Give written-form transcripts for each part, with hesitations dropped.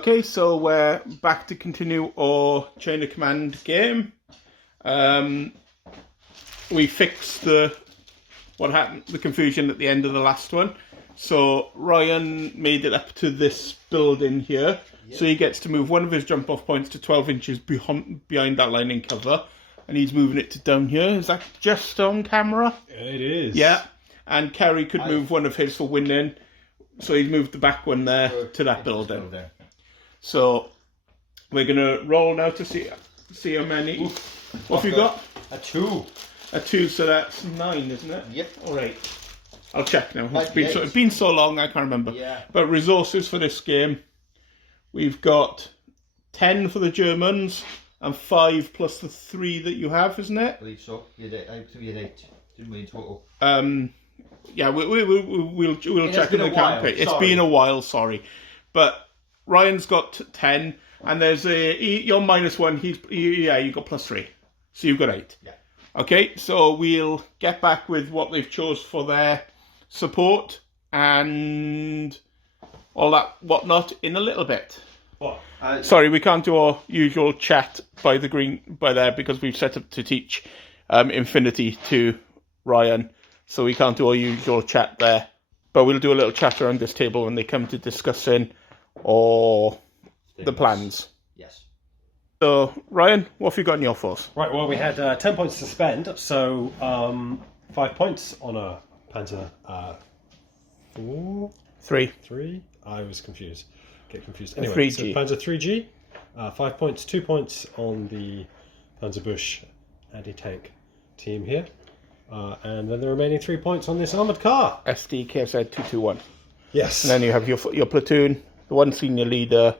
Okay, so we're back to continue our Chain of Command game. We fixed the confusion at the end of the last one. So Ryan made it up to this building here. Yep. So he gets to move one of his jump off points to 12 inches behind that lining cover. And he's moving it to down here. Is that just on camera? It is. Yeah. And Kerry could move one of his for winning. So he's moved the back one there to that building. So we're going to roll now to see how many. What have you got? A 2. A 2, so that's 9, isn't it? Yep. All right. I'll check now. It's been so long, I can't remember. Yeah. But resources for this game, we've got 10 for the Germans and 5 plus the 3 that you have, isn't it? I believe so. I think we had 8, didn't we, in total? Yeah, we'll check in the campaign. It's been a while, sorry. But Ryan's got 10, and there's you're -1. You got +3, so you've got 8. Yeah. Okay, so we'll get back with what they've chose for their support and all that whatnot in a little bit. What? Sorry, we can't do our usual chat by there because we've set up to teach Infinity to Ryan, so we can't do our usual chat there. But we'll do a little chat around this table when they come to discussing the plans. Yes. So, Ryan, what have you got in your force? Right, well, we had 10 points to spend, so 5 points on a Panzer 4? 3. 3? I was confused. Get confused. Anyway, 3G. So Panzer 3G, 5 points, 2 points on the Panzerbusch anti-tank team here. And then the remaining 3 points on this armoured car. SD KZ 221. Yes. And then you have your platoon, the one senior leader,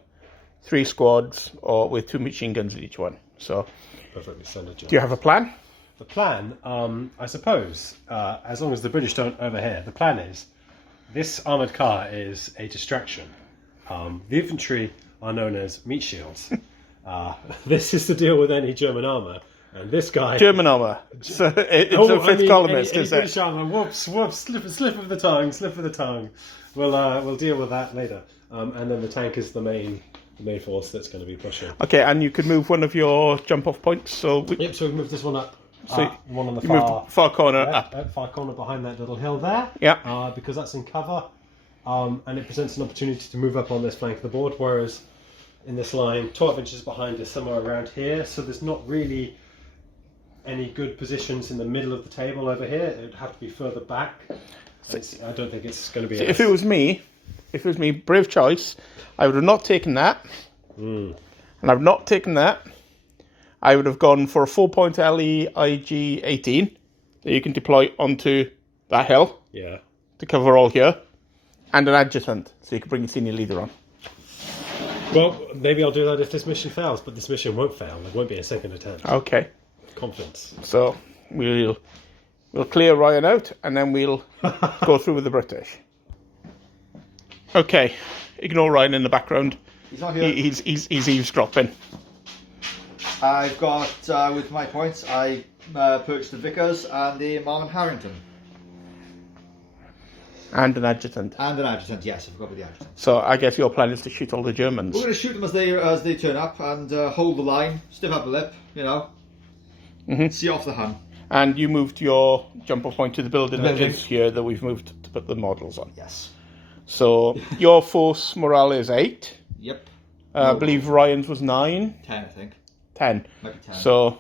3 squads, or with 2 machine guns in each one. So, Perfectly standard job. do you have a plan? The plan, I suppose, as long as the British don't overhear, the plan is this armoured car is a distraction. The infantry are known as meat shields. This is to deal with any German armour. And this guy... German armour. So it's a fifth columnist, is it? British armour, whoops, slip of the tongue. We'll deal with that later. And then the tank is the main force that's going to be pushing. Okay, and you could move one of your jump-off points. So Yep, so we've moved this one up. So one on the you moved far corner up. Far corner behind that little hill there. Yeah. Because that's in cover. And it presents an opportunity to move up on this flank of the board, whereas in this line, 12 inches behind is somewhere around here, so there's not really any good positions in the middle of the table over here. It would have to be further back. I don't think it's going to be... So if it was me, brave choice, I would have not taken that. And I've not taken that. I would have gone for a 4-point LE IG-18 that you can deploy onto that hill to cover all here, and an adjutant, so you can bring your senior leader on. Well, maybe I'll do that if this mission fails, but this mission won't fail. There won't be a second attempt. Okay. Confidence. So we'll clear Ryan out, and then we'll go through with the British. Okay. Ignore Ryan in the background. He's not here. He's eavesdropping. I've got, with my points, I purchased the Vickers and the Marlin Harrington. And an adjutant. And an adjutant, yes, I forgot about the adjutant. So I guess your plan is to shoot all the Germans. We're going to shoot them as they turn up and hold the line, stiff up the lip, see off the Hun. And you moved your jump-off point to the building that is here that we've moved to put the models on. Yes. So your force morale is 8. Yep. I believe Ryan's was 9. 10, I think. 10. Might be 10. So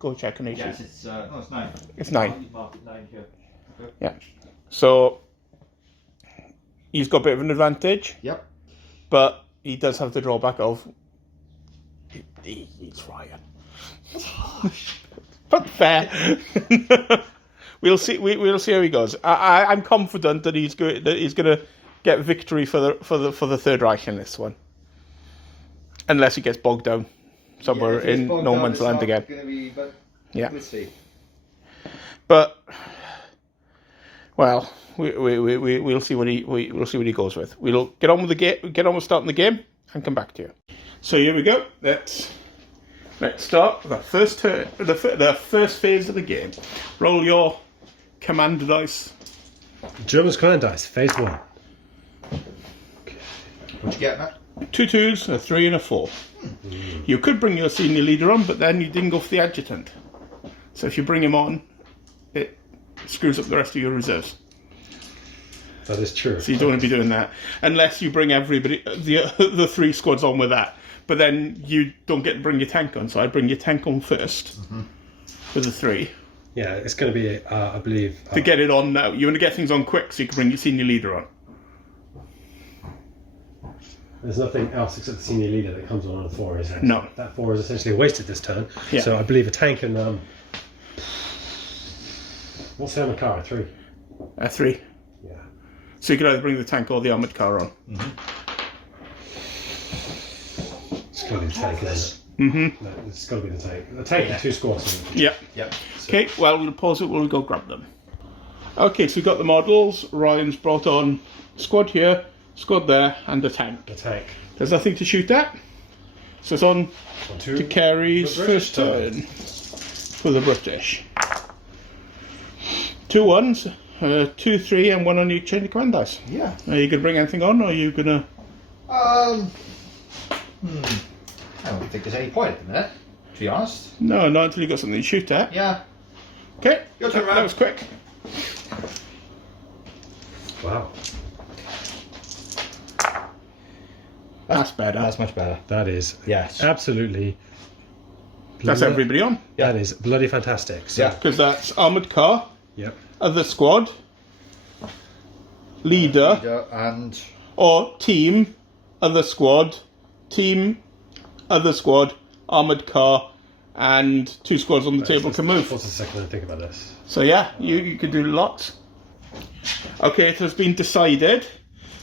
go check on each. Yes, it's 9. It's 9. Mark it 9 here. Okay. Yeah. So he's got a bit of an advantage. Yep. But he does have the drawback of he's Ryan. But fair. We'll see. We'll see how he goes. I'm confident that he's going to get victory for the Third Reich in this one, unless he gets bogged down somewhere in no man's land again. We'll see. But well, we'll see what we'll see what he goes with. We'll get on with the game. Get on with starting the game, and come back to you. So here we go. Let's start the first turn, the first phase of the game. Roll your command dice. German's command dice, phase 1. What'd you get, Matt? 2 2s, a 3 and a 4. You could bring your senior leader on, but then you didn't go for the adjutant. So if you bring him on, it screws up the rest of your reserves. That is true. So you don't want to be doing that. Unless you bring everybody, the 3 squads on with that. But then you don't get to bring your tank on, so I'd bring your tank on first with the 3. Yeah, it's going to be, I believe... To get it on now. You want to get things on quick so you can bring your senior leader on. There's nothing else except the senior leader that comes on a 4, is there? No. That 4 is essentially wasted this turn. Yeah. So I believe a tank and... what's the armoured car? A 3? A 3. Yeah. So you could either bring the tank or the armoured car on. It's got to be the tank, isn't it? No, it's got to be the tank. The tank and 2 squads. Yeah. Yep. Okay, well, we'll pause it, we'll go grab them. Okay, so we've got the models. Ryan's brought on squad here, squad there, and a tank. The tank. There's nothing to shoot at. So it's on On to Kerry's the British first turn for the British. 2 1s, 2 3, and 1 on each chain of command dice. Yeah. Are you going to bring anything on, or are you going to... I don't think there's any point at the minute, to be honest. No, not until you've got something to shoot at. Yeah. Okay, Your turn, that Ryan. was quick. Wow. That's better. That's much better. That is Yes. absolutely... That's everybody on. That is bloody fantastic. So, Yeah. Because that's armoured car, Yep. other squad, leader, Yeah, and or team, other squad, team, other squad, armoured car, and 2 squads on the table can move. Pause a second and think about this. So yeah, you can do lots. Okay, it has been decided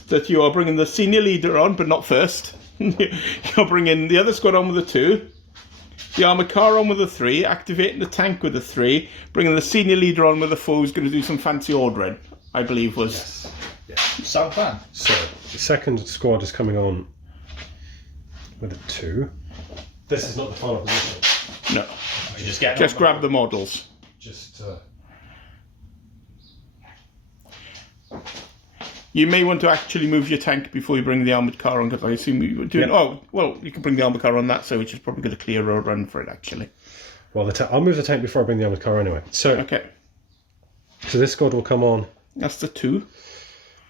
that you are bringing the senior leader on, but not first. You're bringing the other squad on with a 2, the armoured car on with a 3, activating the tank with a 3, bringing the senior leader on with a 4 who's going to do some fancy ordering, I believe was... sound plan. So, the second squad is coming on with a 2. This is not the final position. No, You just get just grab the models. Just, You may want to actually move your tank before you bring the armoured car on, because I assume you were doing... Yep. Oh, well, you can bring the armoured car on that, so which is probably going to clear a run for it, actually. well, I'll move the tank before I bring the armoured car anyway. So, Okay, so this squad will come on that's the 2.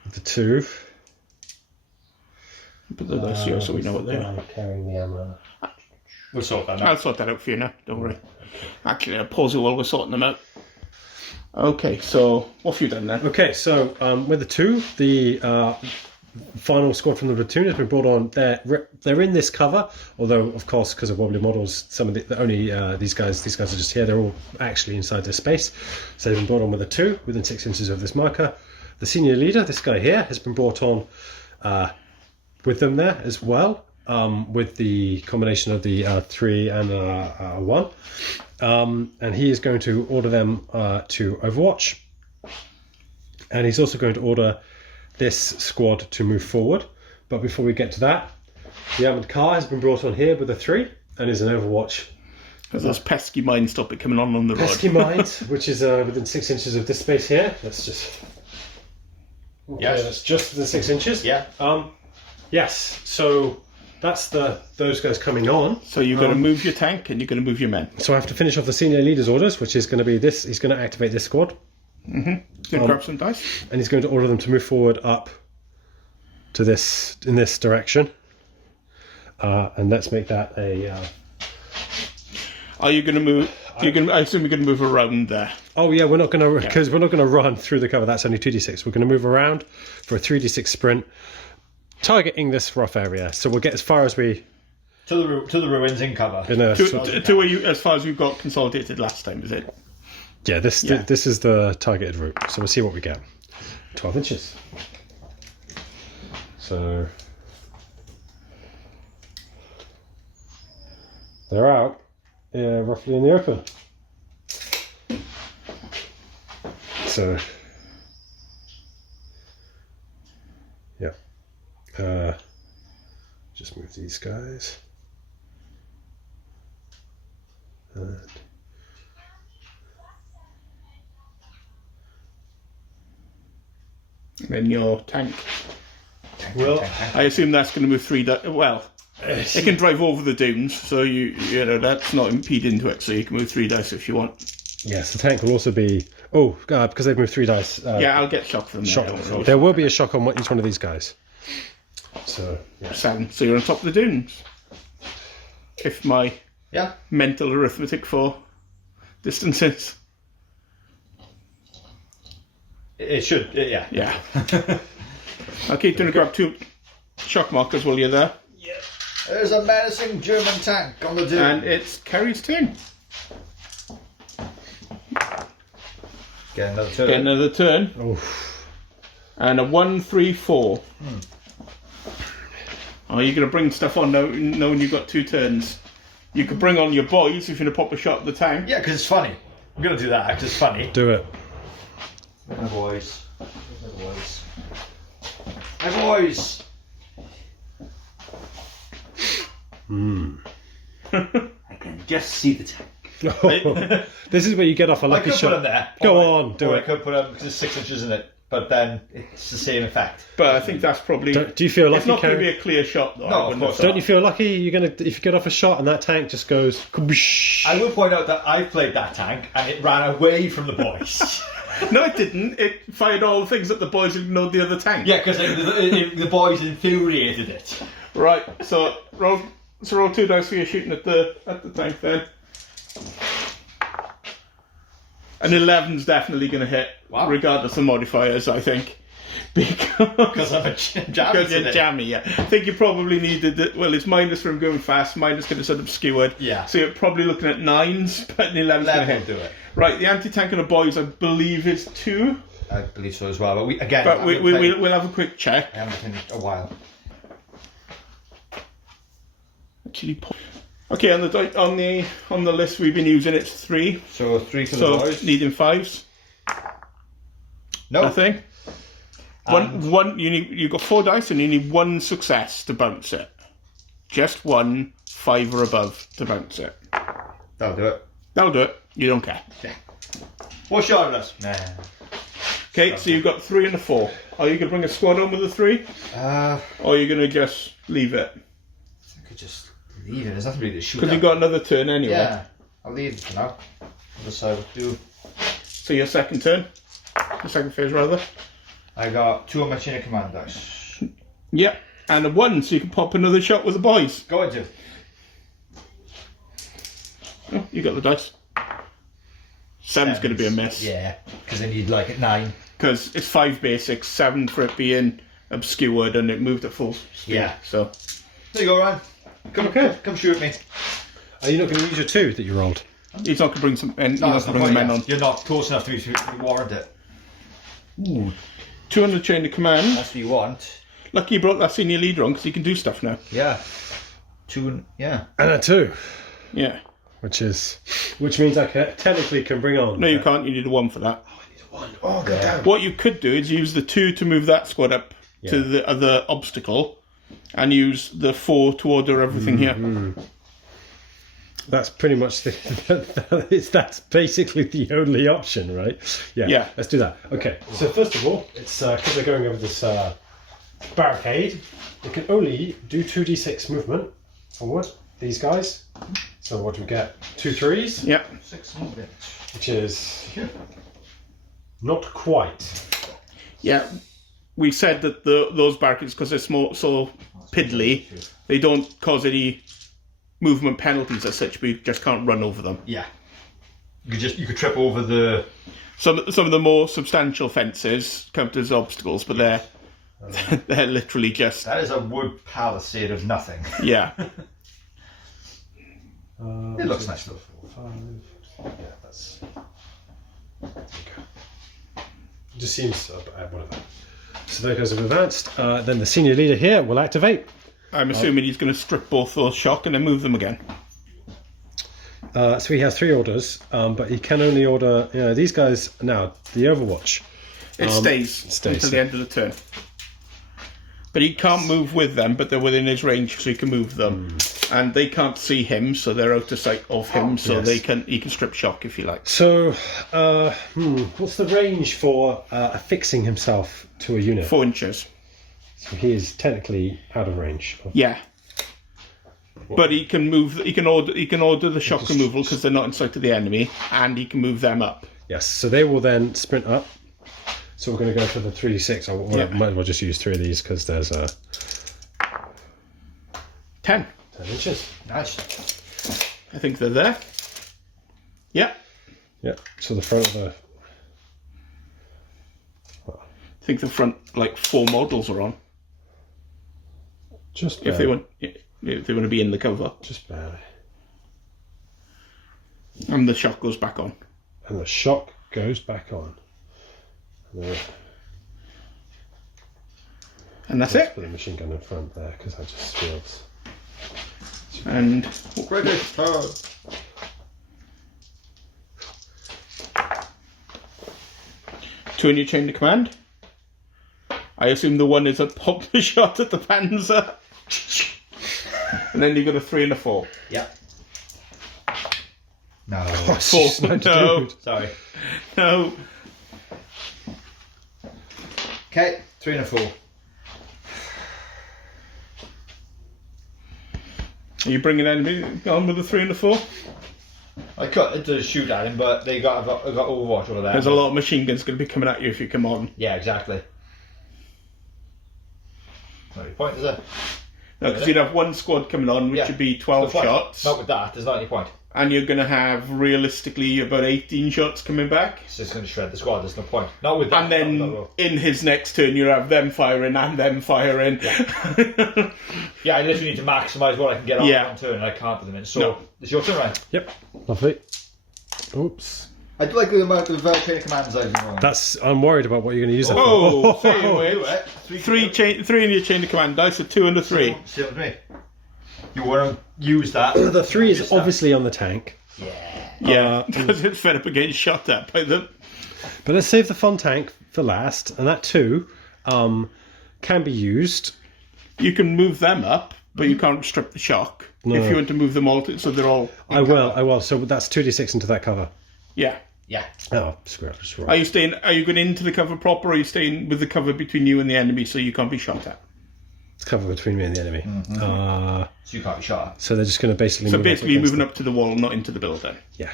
with the 2. Put the dice here so we know what they are. Carrying the ammo. We'll sort that out. I'll sort that out for you now, don't worry. Actually, I'll pause it while we're sorting them out. Okay, so what have you done then? Okay, so with the 2, the final squad from the platoon has been brought on. They're in this cover, although of course because of wobbly models, some of these guys are just here. They're all actually inside this space. So they've been brought on with a 2 within 6 inches of this marker. The senior leader, this guy here, has been brought on with them there as well, with the combination of the 3 and 1. And he is going to order them to Overwatch. And he's also going to order this squad to move forward. But before we get to that, the armoured car has been brought on here with a 3 and is an Overwatch. Because those pesky mines stop it coming on the road. Pesky mines, which is within 6 inches of this space here. That's just... Okay, Yes. that's just within 6 inches. Yeah. Yes, so that's those guys coming on. So you're going to move your tank and you're going to move your men. So I have to finish off the senior leader's orders, which is going to be this. He's going to activate this squad, Then grab some dice. and he's going to order them to move forward up to this in this direction. And let's make that a. Are you going to move? I assume you're going to move around there. Oh yeah, we're not going to because we're not going to run through the cover. That's only 2d6. We're going to move around for a 3d6 sprint, targeting this rough area. So we'll get as far as we. To the ruins in cover. In a, To where you, as far as you've got consolidated last time, is it? yeah, this is the targeted route. So we'll see what we get. 12 inches. So they're out, roughly in the open. So yeah, just move these guys. And Then your tank. Well, I assume that's going to move 3 dice. Well, it can drive over the dunes, so you know that's not impeding to it. So you can move 3 dice if you want. yes, the tank will also be. Oh, because they've moved 3 dice. Yeah, I'll get shock from shock. there. There will be a shock on each one of these guys. So, yeah. 7. So you're on top of the dunes. If my Yeah. mental arithmetic for distances. It should. Yeah. Yeah. Okay, do you want to grab 2 shock markers while you're there? There's a menacing German tank on the dune. And it's Kerry's turn. Get another turn. Get another turn. Oh, And a 1, 3, 4. Are you going to bring stuff on now, knowing you've got 2 turns? You could bring on your boys if you're going to pop a shot at the tank. Yeah, because it's funny. I'm gonna do that because it's funny. do it. My boys. My boys. I can just see the tank. This is where you get off a I lucky could put shot. them there. Go Or on, do or it. I could put them because it's 6 inches in it, but then it's the same effect. But I think that's probably... Do you feel lucky, It's not going to Kerry? be a clear shot, though. No, I of wouldn't have course thought. Don't you feel lucky? You're gonna if you get off a shot and that tank just goes. Kaboosh. I will point out that I played that tank and it ran away from the boys. No, it didn't. It fired all the things that the boys ignored the other tank. Yeah, because the boys infuriated it. Right, so roll 2 dice for you shooting at the tank then. An 11's definitely going to hit, Wow. regardless of modifiers, I think. Because I'm a jam Because you're today. jammy, yeah. I think you probably needed it. Well, it's minus from going fast, minus getting sort of skewered. Yeah. So you're probably looking at 9s, but an 11's going to 11 hit. will do it. Right, the anti-tank on the boys, I believe, is 2. I believe so as well. But But we'll have a quick check. I haven't played in a while. Actually, okay, on the list we've been using, it's 3. So 3 for the So boys. needing 5s. No. Nothing. One. You've got 4 dice, and you need 1 success to bounce it. Just 1 5 or above to bounce it. That'll do it. That'll do it. You don't care. Yeah. What shot of us? Nah. Okay, so you've got 3 and a 4. Are you gonna bring a squad on with a 3, or are you gonna just leave it? I could just leave it. There's nothing really to shoot. Because at. you've got another turn anyway. Yeah. I'll leave it for now. I'll decide what to do. So your second turn, the second phase rather. I got 2 on my chain of command dice. Yep, and a 1, so you can pop another shot with the boys. Go into. Oh, you got the dice. 7's going to be a miss. Yeah, because I need like 9. Because it's 5 basics, 7 for it being obscured, and it moved at full speed. Yeah. So There you go, Ryan. Come shoot me. Are you not going to use your 2 that you rolled? he's not going to bring some. And No, you're not that's going not to bring the men on. You're not close enough to warrant it. 2 on the chain of command. That's what you want. Lucky you brought that senior leader on because he can do stuff now. Yeah. 2. Yeah. And a 2, Yeah. which means I technically can bring on. No, you can't. You need a 1 for that. Oh, good down. What you could do is use the 2 to move that squad up to Yeah. the other obstacle, and use the 4 to order everything here. That's pretty much that's basically the only option, right? Yeah. Yeah. Let's do that. Okay. So first of all, it's because we're going over this barricade. We can only do 2d6 movement forward. These guys. So what do we get? 2 3s, Yep. 6 movement. which is not quite. Yeah. We said that those barricades, because they're small, so piddly, they don't cause any movement penalties as such. We just can't run over them. Yeah. You could trip over the. Some of the more substantial fences count as obstacles, but they're literally just That is a wood palisade of nothing. yeah. It looks nice though. 5. Yeah, that's. There you go. Just seems whatever. So there goes advanced. Then the senior leader here will activate. I'm assuming he's going to strip both those shock and then move them again. So he has 3 orders, but he can only order these guys now. The Overwatch. It stays until the yeah. end of the turn. But he can't move with them, but they're within his range, so he can move them. And they can't see him, so they're out of sight of him, so yes. he can strip shock if he likes. So, what's the range for affixing himself to a unit? 4 inches. So he is technically out of range. Yeah. But he can move. He can order the shock removal because they're not in sight of the enemy, and he can move them up. Yes, so they will then sprint up. So we're going to go for the 3d6. I might as well just use 3 of these because there's 10. 10 inches. Nice. I think they're there. Yeah. Yeah, so the front of the... I think the front, like, 4 models are on. Just If they want to be in the cover. Just barely. And the shock goes back on. And the shock goes back on. And that's Let's it. put the machine gun in front there because that just feels... And British power. two in your chain of command. I assume the one is a pop the shot at the Panzer. And then you've got a 3 and a 4. Yeah. No. 4. No. Sorry. No. Okay, 3 and a 4. Are you bringing enemy on with a 3 and a 4? I could to shoot at him, but I got Overwatch over there. There's a lot of machine guns going to be coming at you if you come on. Yeah, exactly. No point, is there? No, because you'd have one squad coming on, which Yeah. would be 12 shots. Not with that, there's not any point. And you're going to have, realistically, about 18 shots coming back. It's just going to shred the squad, there's no point. Not with that. And then, in his next turn, you have them firing and them firing. Yeah, I literally need to maximise what I can get on Yeah. one turn, and I can't put them in. So, No. it's your turn, Ryan. Yep, lovely. Oops. I do like the amount of chain of commands I've been rolling. That's... I'm worried about what you're going to use that Oh, for. say which. 3 in your chain of command dice, a 2 and a 3. Same with me. You want to use that. The 3 is obviously on the tank. Yeah, because it's fed up against shot at by them. But let's save the fun tank for last. And that 2 can be used. You can move them up, but you can't strip the shock. No. If you want to move them all, so they're all... I will. So that's 2d6 into that cover. Yeah. Yeah. Oh, screw it. Just roll. Are you going into the cover proper, or are you staying with the cover between you and the enemy so you can't be shot at? It's cover between me and the enemy. So you can't be shot at. So they're just going to basically So move basically up you're moving against up to the wall, not into the building. Yeah.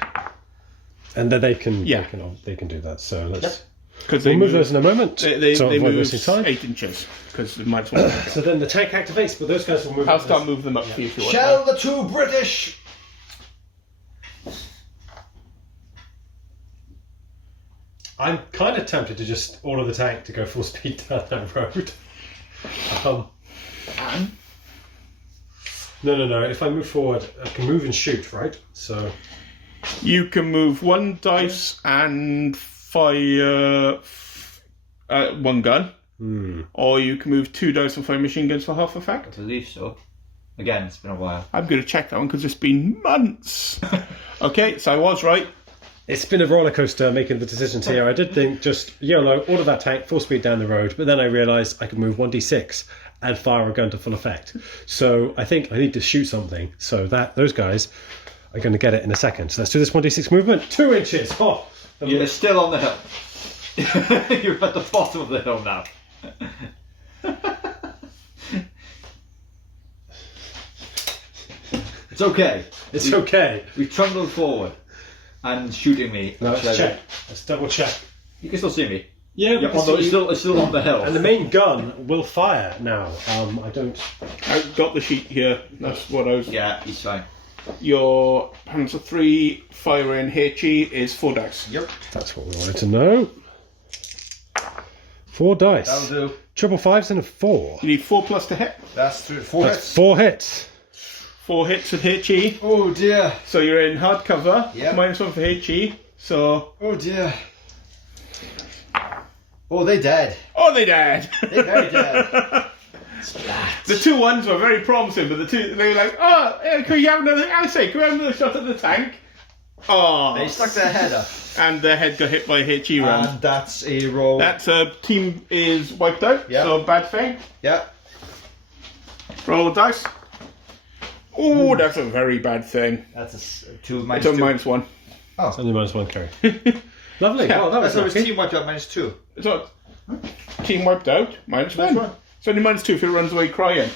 And then they can Yeah. they can do that. So let's Because we'll move those in a moment. They to avoid move wasting time. 8 inches, because they might as well. So then the tank activates, but those guys will move. I'll up start this- moving them up for you if you want. Shell the 2 British! I'm kind of tempted to just order the tank to go full speed down that road. And? No. If I move forward, I can move and shoot, right? So You can move 1 dice and fire 1 gun. Or you can move 2 dice and fire machine guns for half effect. I believe so. Again, it's been a while. I'm going to check that one because it's been months. Okay, so I was right. it's been a roller coaster making the decisions here. I did think just YOLO, order that tank full speed down the road, but then I realised I could move 1d6 and fire a gun to full effect. So I think I need to shoot something. So those guys are going to get it in a second. So let's do this 1d6 movement. 2 inches. Oh, You're still on the hill. You're at the bottom of the hill now. It's okay. it's okay. We trundled forward and shooting me. Now let's check. Let's double check. You can still see me. Yeah, we Yeah, can although see- it's still on the hill. and the main gun will fire now. I don't. I've got the sheet here. That's what I was. Yeah, he's fine. Your Panzer 3 firing HE is 4 dice. Yep. That's what we wanted to know. 4 dice. That'll do. Triple 5s and a 4. You need 4 plus to hit. That's 4 That's 4 hits. 4 hits with HE. Oh dear. So you're in hard cover. Yep. -1 for HE. So. Oh dear. Oh, they dead. Oh, they died. They're very dead. The 2 ones were very promising, but they were like, oh, can you have another? I say, can we have another shot at the tank? Oh. They stuck their head up. And their head got hit by a HE round. And that's a roll. That team is wiped out. Yeah. So bad thing. Yeah. Roll the dice. Oh, that's a very bad thing. That's a 2 minus It's a 2. -1. It's only -1 carry. Lovely. Yeah, Oh, that was That's how his lucky. team wiped out -2. So team wiped out, -1. It's only -2 if it runs away crying.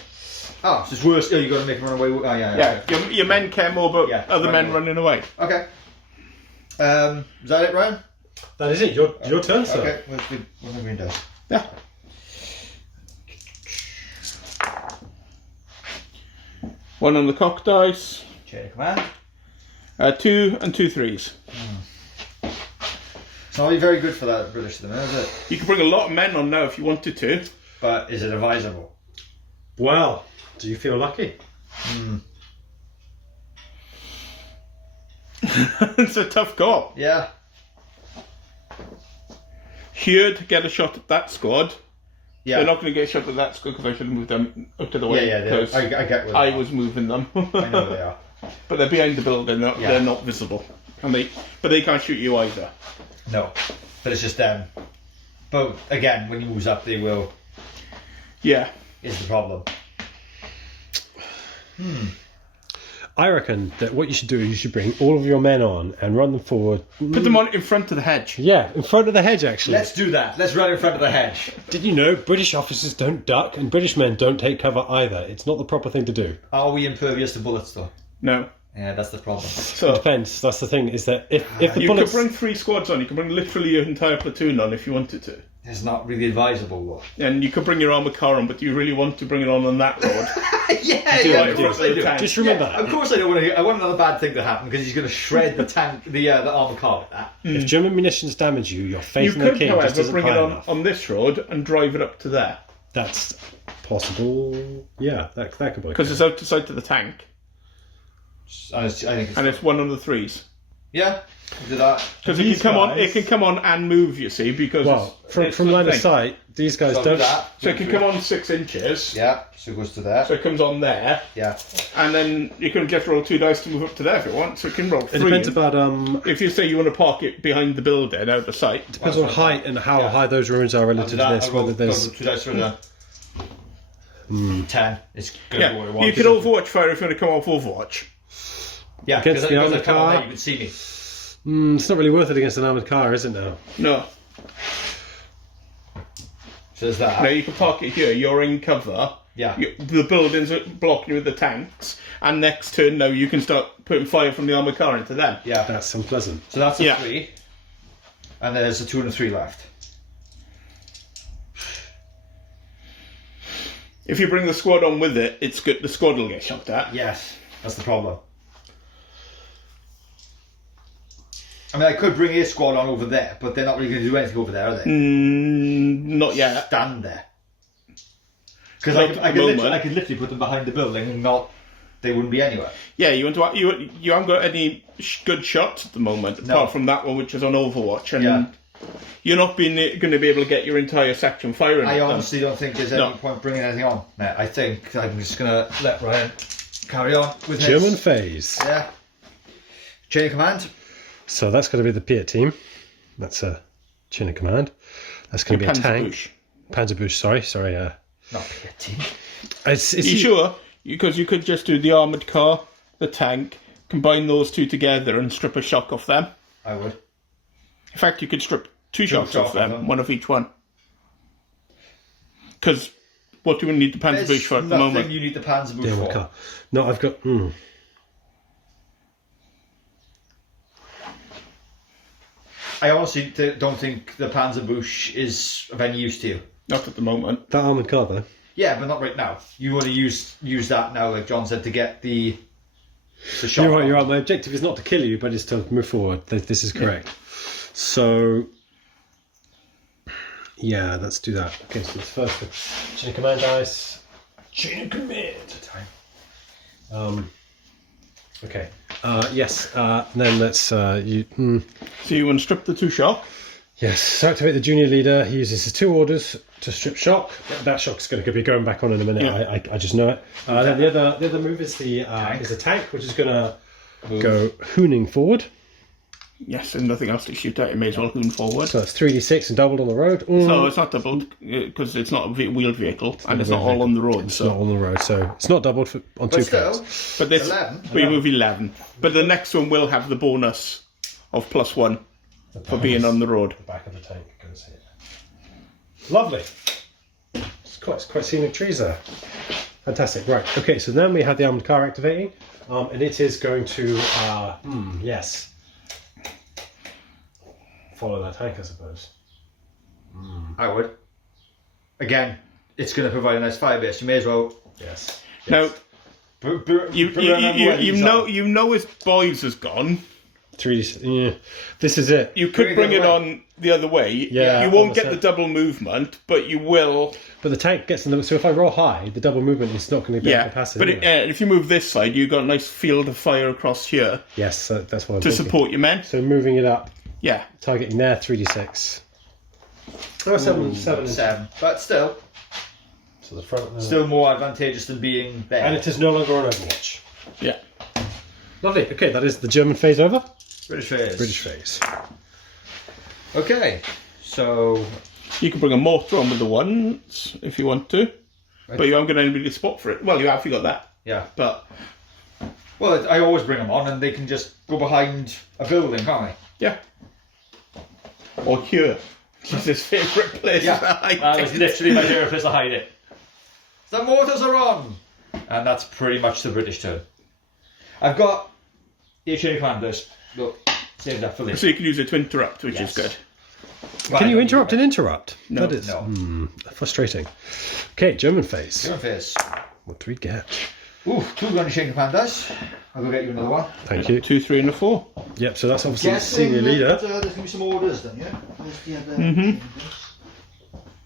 Oh, so it's worse. Oh, you got to make him run away. Oh, yeah. Yeah, your men care more about Yeah, other men right. running away. Okay. Is that it, Ryan? That is it. Your turn, sir. Okay. What have we done? Yeah. One on the cock dice. Chain of command. 2 and 2 3s. It's not very good for that British at the minute, is it? You can bring a lot of men on now if you wanted to. But is it advisable? Well, do you feel lucky? It's a tough call. Yeah. Here to get a shot at that squad. Yeah. They're not going to get a shot at that squad because I should have moved them out of the way. Yeah, because I get where I they are. was moving them. I know they are. But they're behind the building. They're not visible, but they can't shoot you either. No. But it's just them. But again, when he moves up, they will. Yeah. Is the problem. I reckon that what you should do is you should bring all of your men on and run them forward. Put them on in front of the hedge. Yeah, in front of the hedge, actually. Let's do that. Let's run in front of the hedge. Did you know British officers don't duck and British men don't take cover either? It's not the proper thing to do. Are we impervious to bullets, though? No. Yeah, that's the problem. So Depends. That's the thing. Is that if the you bullets... could bring 3 squads on. You could bring literally your entire platoon on if you wanted to. It's not really advisable, though. And you could bring your armoured car on, but do you really want to bring it on that road? yeah, of course I do. Just remember that. Of course I don't want to. I want another bad thing to happen because he's going to shred the tank, the armored car with that. If German munitions damage you, your You faith in the could, king just however, isn't bring it high on, enough. on this road and drive it up to there. That's possible. Yeah, that could be. Because it's out to sight of the tank. I think it's, And it's one of the 3s. yeah, we'll do that. Because it These can come on, guys- it can come on and move. You see, because Well, it's from the line of thing. sight, these guys So do don't. that. So it can come on 6 inches. Yeah, so it goes to there. So it comes on there, Yeah, and then you can just roll 2 dice to move up to there if you want. So it can roll 3. It depends about If you say you want to park it behind the building out of sight, depends on height and how high those ruins are I'll relative do to that. this. I'll roll, Whether there's 2 dice for the 10. It's good. yeah, you could Overwatch fire if you want to come off Overwatch. Yeah, Against because the I armoured come on car. there, you can see me. it's not really worth it against an armoured car, is it now? No, So there's that. now you can park it here. You're in cover. Yeah. The buildings are blocking you with the tanks, and next turn now you can start putting fire from the armoured car into them. Yeah. That's unpleasant. So that's a Yeah. 3. And there's a 2 and a 3 left. If you bring the squad on with it, it's good. The squad will get shot at. Yes, that's the problem. I mean, I could bring a squad on over there, but they're not really going to do anything over there, are they? Not yet. Stand there. Because Not at the moment. I could literally put them behind the building and they wouldn't be anywhere. Yeah, you haven't got any good shots at the moment, No. apart from that one which is on Overwatch, and Yeah. you're not going to be able to get your entire section firing. I at them. honestly don't think there's any No. point bringing anything on. Mate, I think I'm just going to let Ryan carry on with his... German phase. Yeah. Chain of command. So that's going to be the Piet team. That's a chain of command. That's going to be a tank. Panzerbusch. Panzerbusch. Sorry. Not Piet team. It's Are you sure? Because you could just do the armoured car, the tank, combine those 2 together and strip a shock off them. I would. In fact, you could strip 2 shocks shock off them, off them. one of each one. Because what do we need the Panzerbusch for at the moment? You need the Panzerbusch Yeah, for. car. No, I've got. I honestly don't think the Panzerbusch is of any use to you. Not at the moment. That armoured car, though. Yeah, but not right now. You want to use that now, like John said, to get the shot. You're right. You're right. My objective is not to kill you, but it's to move forward. This is correct. So, yeah, let's do that. Okay, so let's first the chain of command dice. Chain of command. Okay. Yes. Then let's So you want to strip the 2 shock? Yes. So activate the junior leader. He uses his 2 orders to strip shock. That shock's going to be going back on in a minute. Yeah. I just know it. Then the other move is the tank, which is going to go hooning forward. Yes, and nothing else to shoot at. You may as well hoon forward. So that's 3d6 and doubled on the road. So it's not doubled because it's not a wheeled vehicle and it's not all on the road. It's So, not on the road, so it's not doubled on 2 But still, counts. but this 11. we move 11. But the next one will have the bonus of +1 for being on the road. The back of the tank goes here. Lovely. Let's quite scenic trees there. Fantastic. Right. Okay. So then we have the armored car activating, and it is going to yes, follow that tank, I suppose. I would. Again, it's going to provide a nice fire base. You may as well. Yes. Now, Remember you where these are. know his boys has gone. 3D. Yeah. This is it. You could bring Bring it it away. on the other way. Yeah, You won't get 100%. the double movement, but you will. But the tank gets in the. So if I roll high, the double movement is not going to be able Yeah. to pass it. But anyway. if you move this side, you've got a nice field of fire across here Yes, that's what I'm to thinking. support your men. So moving it up, Yeah. targeting there, 3d6. Oh, 7. 7. But still So the front. still more advantageous than being there. And it is no longer on Overwatch. Yeah. Lovely. Okay, that is the German phase over. British phase. British phase. Okay. So You can bring a mortar on with the ones if you want to. But you haven't got anybody to spot for it. Well, you have, you got that. yeah. But, Well, I always bring them on, and they can just go behind a building, can't they? yeah. Or here. Which is his favourite place Yeah. to hide That was it. literally my favourite place to hide it. The mortars are on! And that's pretty much the British turn. I've got the chain commanders. Look, save that for So later. you can use it to interrupt, which Yes. is good. Can you interrupt and interrupt? No, that is no. frustrating. Okay, German phase. German phase. What do we get? Ooh, 2 gun chain commanders. I'll go get you another one. Thank you. 2, 3, and a 4. Yep, so that's obviously the Guessing senior that, leader. there's going to be some orders then, yeah? Where's the other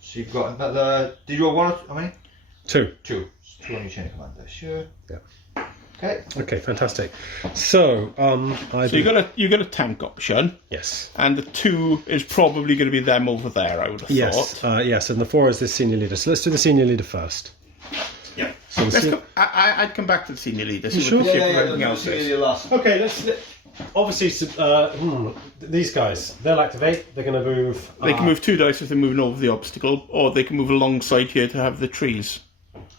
So you've got another. Did you want one? How many? 2. 2. 2 on your chain commanders, sure. Yeah. Okay. Okay, fantastic. So, I So you got a tank option, yes. and the 2 is probably going to be them over there, I would have Yes, thought. yes, and the 4 is the senior leader. So let's do the senior leader first. Yeah. So the Let's se- come, I'd come back to the senior leader. See sure? what the Yeah, shape yeah, of everything yeah. else is. Last. Okay, let's obviously these guys, they'll activate. They're going to move. They can move 2 dice if they're moving over the obstacle, or they can move alongside here to have the trees.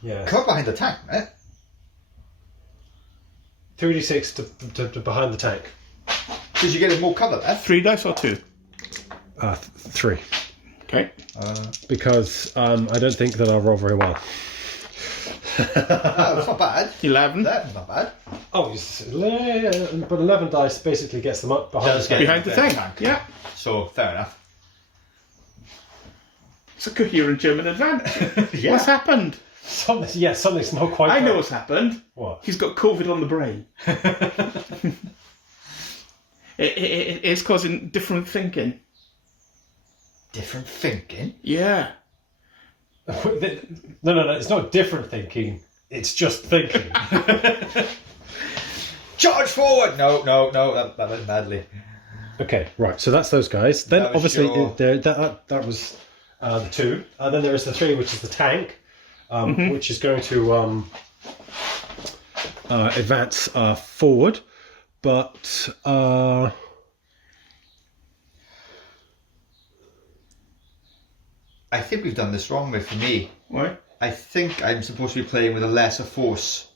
Yeah, Come up behind the tank, eh? 3d6 to behind the tank. Because you're getting more cover there. 3 dice or 2? 3, Okay. because I don't think that I'll roll very well. Oh, that's not bad. 11. That's not bad. Oh, but 11 dice basically gets them up behind Does the get- tank. Behind the Behind tank. the tank. Yeah. So, fair enough. It's a coherent German advance. Yeah. What's happened? Something's not quite. I know right. what's happened. What? He's got COVID on the brain. It is causing different thinking. Different thinking. Yeah. No, it's not different thinking. It's just thinking. Charge forward! No, that went badly. Okay, right. So that's those guys. Then That was obviously your- that was the 2. Then there is the 3, which is the tank, which is going to advance forward. But I think we've done this wrongly for me. Why? I think I'm supposed to be playing with a lesser force.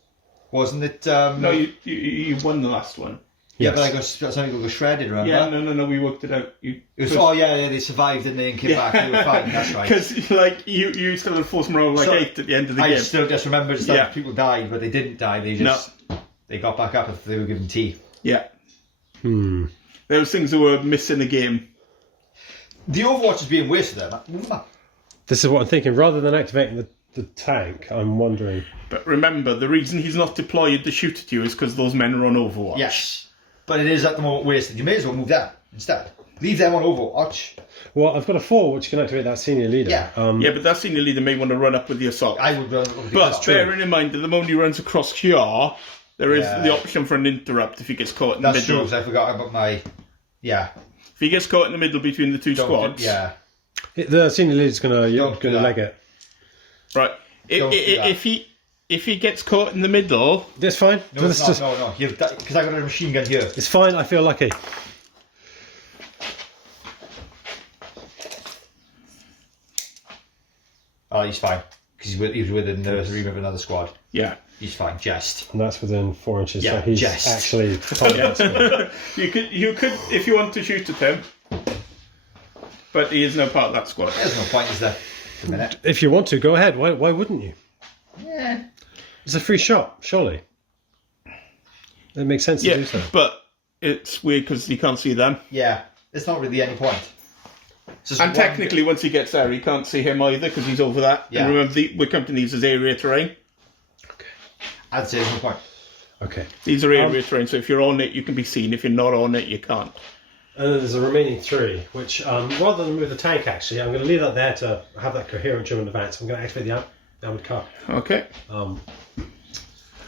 Wasn't it? No, you won the last one. Yeah, Yes. but I got something got shredded, remember? Yeah, no, we worked it out. It was, oh yeah, they survived, didn't they, and came back. They were fine. That's right. Because like you still had force morale like So, 8 at the end of the I game. still just remembered that Yeah. people died, but they didn't die. They just they got back up if they were given tea. Yeah. There was things that were missing the game. The Overwatch is being wasted there. Move them up. this is what I'm thinking. Rather than activating the tank, I'm wondering. But remember, the reason he's not deployed to shoot at you is because those men are on Overwatch. Yes, but it is at the moment wasted. You may as well move them instead. Leave them on Overwatch. Well, I've got a 4, which can activate that senior leader. Yeah. Yeah, but that senior leader may want to run up with the assault. I would run. But bearing in mind that the moment he runs across here, there is Yeah. the option for an interrupt if he gets caught in That's the true. middle. 'Cause I forgot about my. Yeah. If he gets caught in the middle between the 2 Don't- squads, Yeah. The senior leader's Don't going do to that. leg it. right. Don't do that. If he gets caught in the middle, That's fine. No, it's not. No. Because I got a machine gun here. It's fine. I feel lucky. Oh, he's fine. Because he was within the remit of another squad. yeah, He's fine. Just. And that's within 4 inches. Yeah, so he's just. actually part of that squad. you could if you want to shoot at him, but he is no part of that squad. There's no point, is there? a minute. If you want to, go ahead. Why wouldn't you? Yeah. It's a free shot, surely. It makes sense to Yeah, do so. but it's weird because you can't see them. Yeah. It's not really any point. It's just And one technically, once he gets there, he can't see him either because he's over that. Yeah. And remember, we're coming to these as area terrain. I'd say there's no point. Okay. These are area terrain, so if you're on it, you can be seen. If you're not on it, you can't. And then there's a remaining 3, which rather than move the tank, actually, I'm going to leave that there to have that coherent German advance. I'm going to activate the armored car. Okay. Um,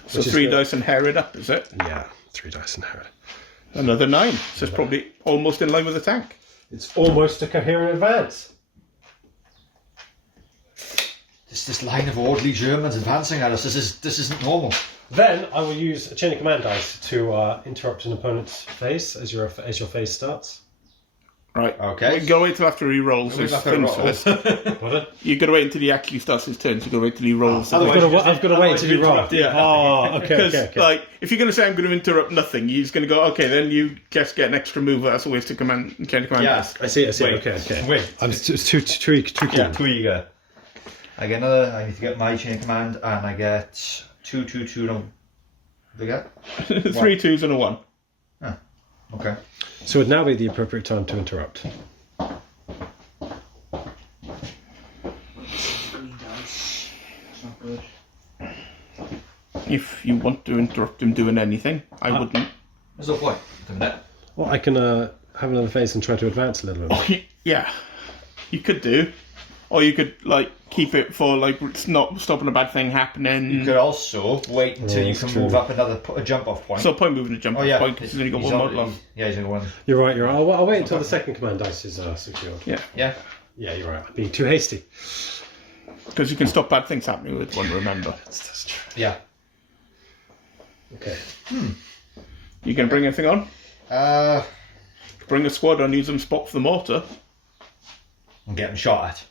So which is 3 good. dice and Herod up, is it? Yeah, 3 dice and Herod. Another 9. So it's probably almost in line with the tank. It's almost a coherent advance. This line of orderly Germans advancing at us. This isn't normal. Then I will use a chain of command dice to interrupt an opponent's phase as your phase starts. Right. Okay. We go wait till after he rolls We his have to things roll. first. What? You've got to wait until he actually starts his turn. So you've got to wait till he rolls. the otherwise- thing. I've got to wait until you roll. Yeah. Oh, okay, Because, okay. like, if you're going to say I'm going to interrupt nothing, he's going to go, okay, then you just get an extra mover. That's a waste of command, chain of command. Yeah. dice. I see. Wait. Okay. Wait. I'm too keen. Yeah, 2 eager. I get another. I need to get my chain of command, and I get 2, 2, 2. No. Do I get? 3 2s and a 1. Okay. So it would now be the appropriate time to interrupt. If you want to interrupt him doing anything, I wouldn't. There's no point. A minute. Well, I can have another phase and try to advance a little bit. Yeah, you could do. Or you could, like, keep it for, like, it's not stopping a bad thing happening. You could also wait until you that's can true. move up a jump off point. So point moving to jump oh off yeah. point because he's only got He's one on- mod left. Yeah, he's only one. You're right. I'll wait until the second command dice is secured. Yeah, Yeah. Yeah, you're right. I'm being too hasty. because you can stop bad things happening with one, remember. That's true. Yeah. Okay. You can bring anything on? Uh, Bring a squad on, use them spot for the mortar. I'm getting shot at.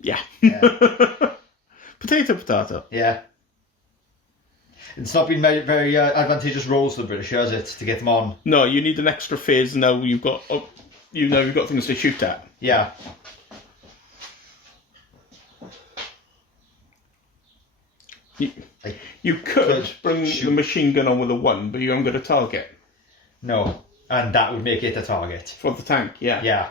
Yeah. Yeah. Potato. Yeah. It's not been very advantageous rolls for the British, has it, to get them on? No, you need an extra phase now you've got you've got things to shoot at. Yeah. You could bring shoot. the machine gun on with a 1, but you haven't got a target. No. And that would make it a target. For the tank, yeah. Yeah.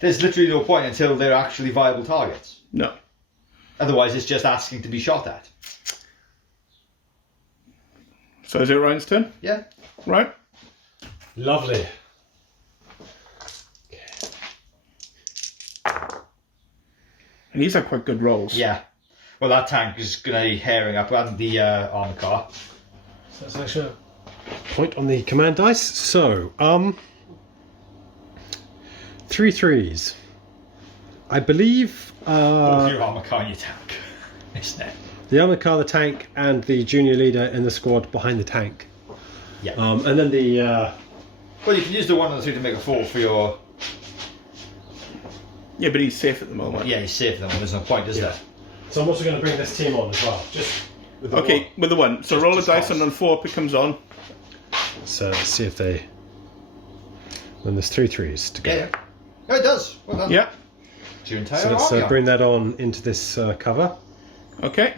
There's literally no point until they're actually viable targets. No. Otherwise, it's just asking to be shot at. So is it Ryan's turn? Yeah. Right? Lovely. And these are quite good rolls. Yeah. Well, that tank is going to be herring up, and the armor car. So that's actually a point on the command dice. So, 3 3s. I believe Both your armor car and your tank. Isn't it? the armored car, the tank, and the junior leader in the squad behind the tank. Yeah. And then the Well, you can use the 1 and the 3 to make a 4 for your. Yeah, but he's safe at the moment. Yeah, you're safe then. There's no point, is there? So I'm also going to bring this team on as well. Just with the Okay, one. with the 1. So roll a just dice cause. and on 4 up it comes on. So let's see if they. Then there's 3 3s to go. Yeah. Oh, it does. Well done. Yeah. It's your entire So let's army. bring that on into this cover. Okay.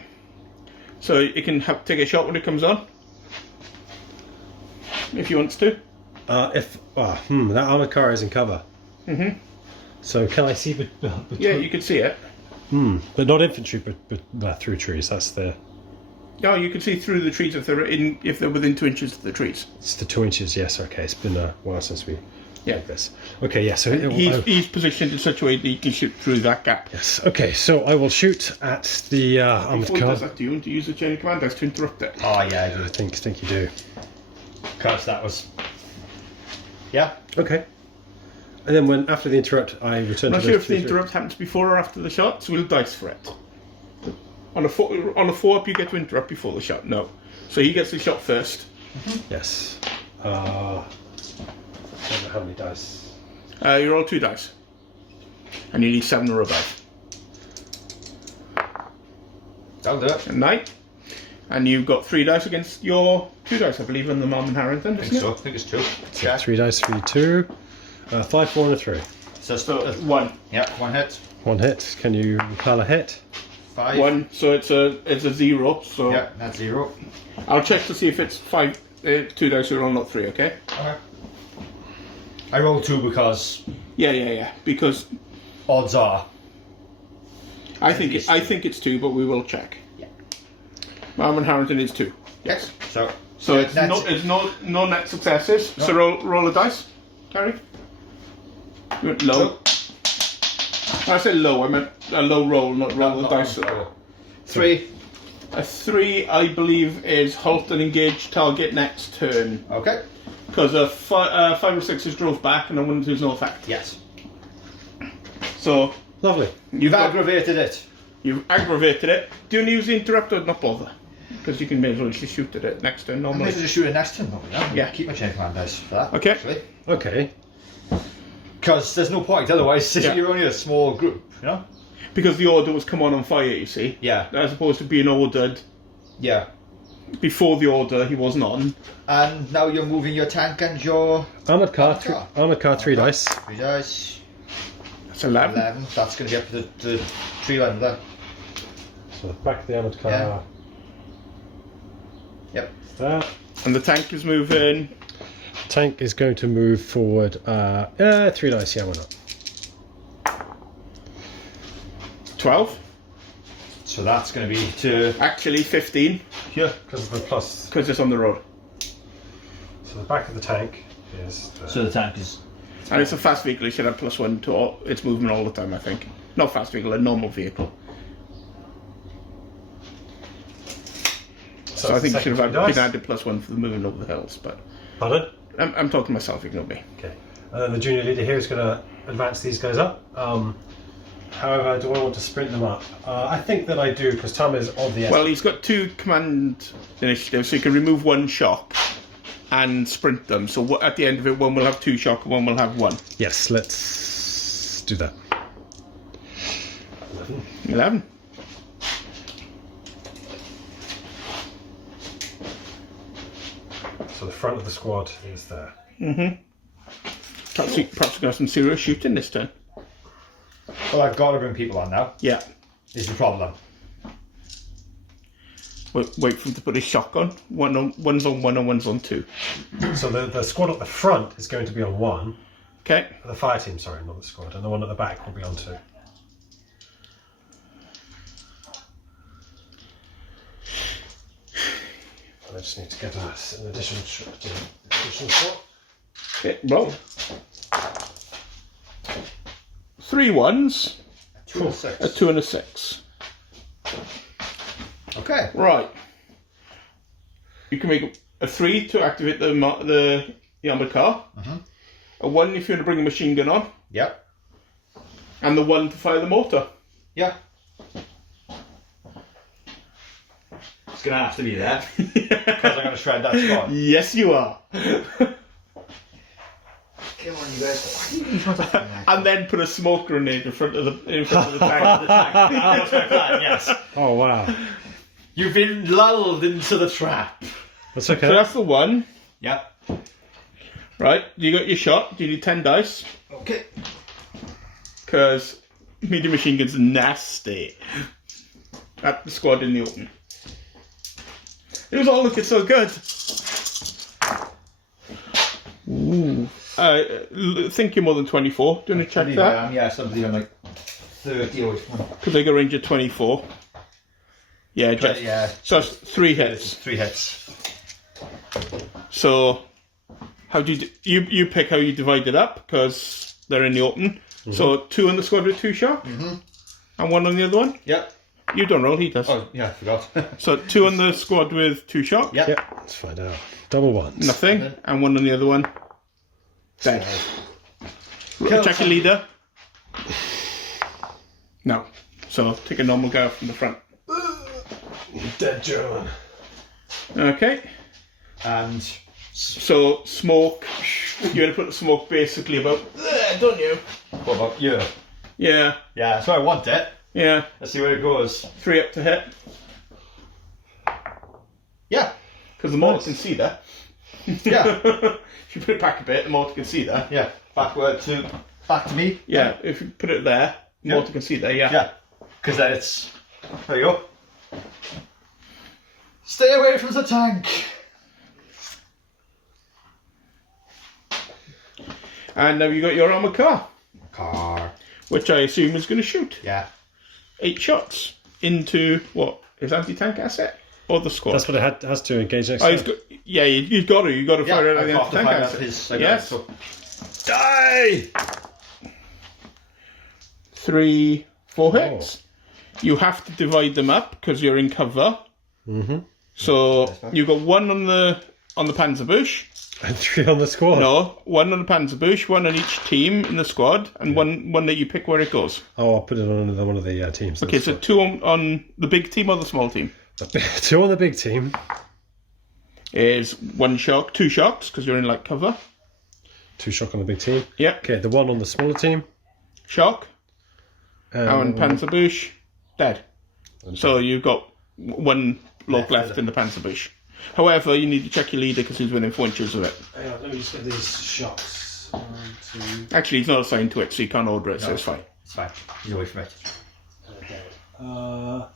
So it can take a shot when it comes on. If he wants to. That armored car is in cover. So can I see between? Yeah, you can see it. But not infantry, but through trees. That's the. Yeah, you can see through the trees if they're within 2 inches of the trees. It's the 2 inches. Yes. Okay. It's been a while since we. Yeah. Did this. Okay. Yeah. So He's positioned in such a way that he can shoot through that gap. yes. Okay. So I will shoot at the armored Before he car. does that, do you want to use the chain of command dice to interrupt it? Oh, yeah, I I do. think you do. Because that was. Yeah. Okay. And then when after the interrupt, I return I'm to not sure those if the 3 3s. interrupt happens before or after the shot, so we'll dice for it. On a 4 up, you get to interrupt before the shot. No. So he gets the shot first. Yes. I don't know how many dice. You roll 2 dice. And you need 7 or above. That'll do it. And 9. And you've got 3 dice against your 2 dice, I believe, in the Marmon Harrington, I isn't think it? so. I think it's 2. So 3 dice for you, 2. 5, 4, and a 3. So, So 1. yeah, 1 hit. 1 hit. Can you repel a hit? 5. 1, so it's a 0, so Yeah, that's 0. I'll check to see if it's 2 dice or not 3, okay? Okay. I rolled 2 because Yeah, because odds are. I think it's 2, but we will check. Yeah. Marmon Harrington is 2. Yes. So it's that's no net successes. No. So roll a dice, Terry. Low. I said low. I meant a low roll, not roll the dice. 3. A 3, I believe, is halt and engage target next turn. Okay. Because a 5 or 6 is drove back, and a 1 and 2 is no effect. Yes. So Lovely. You've aggravated it. you've aggravated it. Do you want to use the interrupt or not bother? Because you can may as well just shoot at it next turn I normally. might as well just shoot it next turn, don't we? No? Yeah. Keep my chain command dice for that. Okay. Actually. Okay. Because there's no point, otherwise Yeah. you're only a small group, you know? Because the order was come on fire, you see. Yeah. As opposed to being ordered Yeah. before the order, he wasn't on. And now you're moving your tank and your Armored car, car. armored car 3 dice. 3 dice. That's 11. 11. That's going to be up to the tree line there. So the back of the armored car. Yeah. Yep. There. And the tank is moving. Tank is going to move forward. 3 dice, yeah, why not? 12. So that's going to be to. Actually, 15. Yeah, because of the plus. Because it's on the road. So the back of the tank is. So the tank is. And it's a fast vehicle, it should have +1 to its movement all the time, I think. Not fast vehicle, a normal vehicle. So I think it should have been added +1 for the moving over the hills, but Pardon? I'm talking to myself, ignore me. Okay. And then the junior leader here is going to advance these guys up. However, do I want to sprint them up? I think that I do, because time is of the essence. Well, he's got 2 command initiatives, so he can remove 1 shock and sprint them. So at the end of it, one will have 2 shock and one will have 1. Yes, let's do that. 11. So the front of the squad is there. Perhaps we can have some serious shooting this turn. Well, I've got to bring people on now. Yeah. Is the problem. Wait for him to put his shock on. One's on 1 and one's on 2. So the squad at the front is going to be on 1. Okay. The fire team, sorry, not the squad. And the one at the back will be on 2. And I just need to get an additional shot. Okay, roll. 3 1s, 2 and 6. a 2 and a 6. Okay. Right. You can make a 3 to activate the armored car. A 1 if you want to bring a machine gun on. Yep. And the 1 to fire the mortar. Yeah. It's going to have to be there. Because I'm going to shred that spot. Yes, you are. Come on, you guys. And then put a smoke grenade in front of the tank. That's my plan, yes. Oh, wow. You've been lulled into the trap. That's So okay. that's the 1. Yep. Right, you got your shot. Do you need 10 dice? Okay. Because medium machine gun's nasty. At the squad in the open. It was all looking so good. Ooh. Think you're more than 24. Do you want to check that? Yes, I believe I'm like 30 or Because they got range of 24. Yeah, just, yeah. so that's 3 hits. 3 hits. So, how do you pick how you divide it up? Because they're in the open. So 2 on the squad with 2 shock, and 1 on the other one. Yep. You don't roll, he does. Oh, yeah, I forgot. So 2 on the squad with 2 shock. Yep. Yep, let's find out. Double ones. Nothing, and 1 on the other one. Dead. Check your leader. No. So take a normal guy from the front. Dead German. Okay. And So smoke. You're gonna put the smoke basically about there, don't you? what about you? Yeah. Yeah, that's where I want it. Yeah. Let's see where it goes. 3 up to hit. Because the mortar Nice. can see there. Yeah. If you put it back a bit, the mortar can see there. Yeah. Back to me. Yeah, if you put it there, the mortar can see there, yeah. Yeah. Because then it's. There you go. Stay away from the tank. And now you got your armoured car, Car. which I assume is going to shoot Yeah. 8 shots into what is anti-tank asset or the squad. That's what it has to engage next Oh, time. he's got, yeah, you've got to Yeah. fire it at I've the got to anti-tank find out asset. his. Yes. So. Die. 3, 4 hits. You have to divide them up because you're in cover. Mm-hmm. So you got 1 on the Panzerbusch. And 3 on the squad. No, 1 on the Panzerbusch, 1 on each team in the squad, and one that you pick where it goes. Oh, I'll put it on one of the teams. Okay, so 2 on the big team or the small team? 2 on the big team. Is 1 shock, 2 shocks because you're in light cover. 2 shock on the big team. Yeah, Okay, the 1 on the smaller team. shock. And Panzerbusch, dead. So you've got 1 block left in the Panzerbusch. However, you need to check your leader because he's within 4 inches of it. Hang on, let me just get these shots. 1, 2. Actually, he's not assigned to it, so you can't order it, so it's fine. It's fine. He's away from it. Okay. So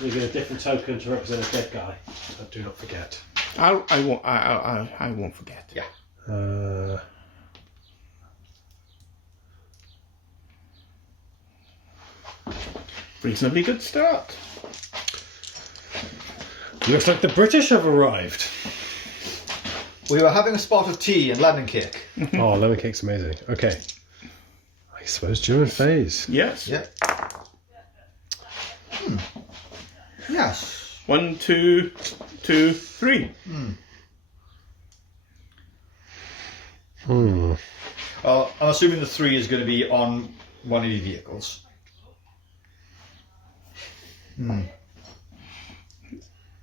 we get a different token to represent a dead guy. So do not forget. I won't forget. Yeah. Reasonably good start. Looks like the British have arrived. We were having a spot of tea and lemon cake. Oh, lemon cake's amazing. Okay. I suppose German phase. Yes. Yeah. Yes. 1, 2, 2, 3. Hmm. I'm assuming the 3 is going to be on one of the vehicles.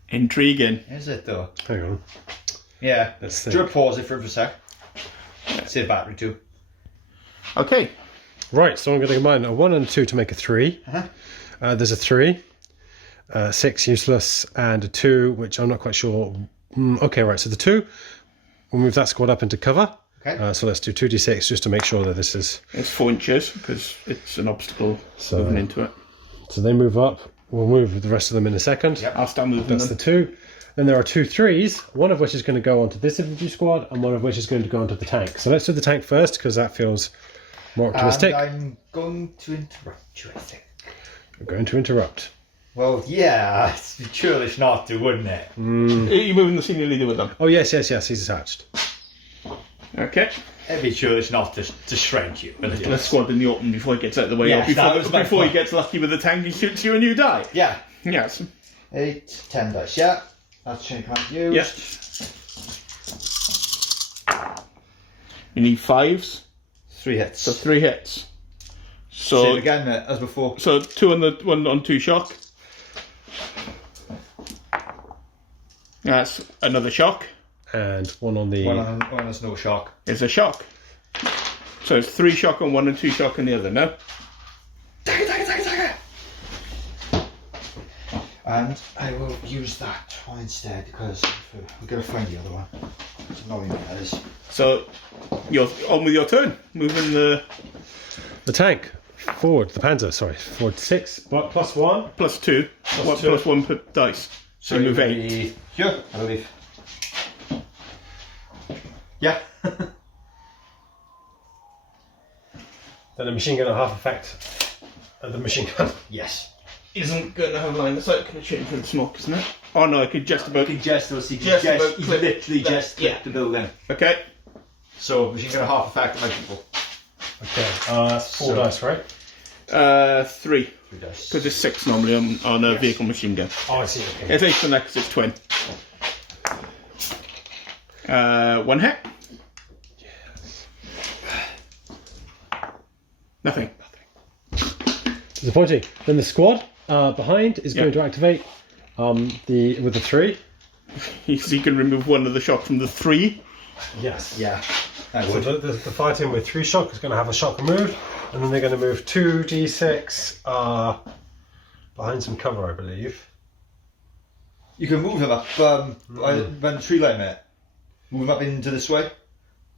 Intriguing. Is it though? Hang on. Yeah. Let's Do you think. pause it for a sec? Save battery too. Okay. Right, so I'm going to combine a 1 and a 2 to make a 3. There's a 3, 6 useless, and a 2, which I'm not quite sure. Okay, right, so the 2, we'll move that squad up into cover. Okay. So let's do 2d6 just to make sure that this is... It's 4 inches because it's an obstacle So- moving into it. So they move up. We'll move the rest of them in a second. Yep. I'll start moving That's them. the 2. Then there are 2 3s, one of which is going to go onto this infantry squad, and one of which is going to go onto the tank. So let's do the tank first, because that feels more optimistic. And I'm going to interrupt you, I think. We're going to interrupt. Well, yeah, it's churlish not to, wouldn't it? Are you moving the senior leader with them? Oh, yes, he's attached. Okay. It'd be churlish not to shred you. Wouldn't it? Let's squad in the open before he gets out of the way. Yes, or that was my before he point. gets lucky with the tank, he shoots you and you die. Yeah. Yes. 8, 10 dice, yeah. That's chain command used. Yeah. You need 5s, 3 hits. so 3 hits. So Same again as before. So 2 on the 1 on 2 shock. That's another shock. And 1 on the... One has no shock. It's a shock. So it's 3 shock on 1 and 2 shock on the other. No. And I will use that one instead because we're going to find the other one. It's annoying that is. So you're on with your turn. Moving the The tank. Forward. The Panzer, sorry. Forward 6. But plus 1. +2. Plus 1 plus 1 per dice. So you move 8. Here, I believe. Yeah. Then the machine gun will have effect of the machine gun. Yes. Isn't going to have line of sight. Can I change for the smoke, isn't it? Oh no, I could just about. Just Just about he's clip literally that, just yeah. clipped the building. Okay. So machine gun half effect on my people. Okay, that's 4 dice, right? 3. 3 dice. Because it's 6 normally on a vehicle machine gun. Oh, I see. Okay. It's 8 for that because it's twin. 1 hit. Nothing. Disappointing. Then the squad behind is Yeah. going to activate with the 3. He can remove 1 of the shock from the 3. Yes. Yeah. I So would. the fighting with 3 shock is going to have a shock removed, and then they're going to move 2d6 behind some cover, I believe. You can move them up when the tree line, mate. Move them up into this way.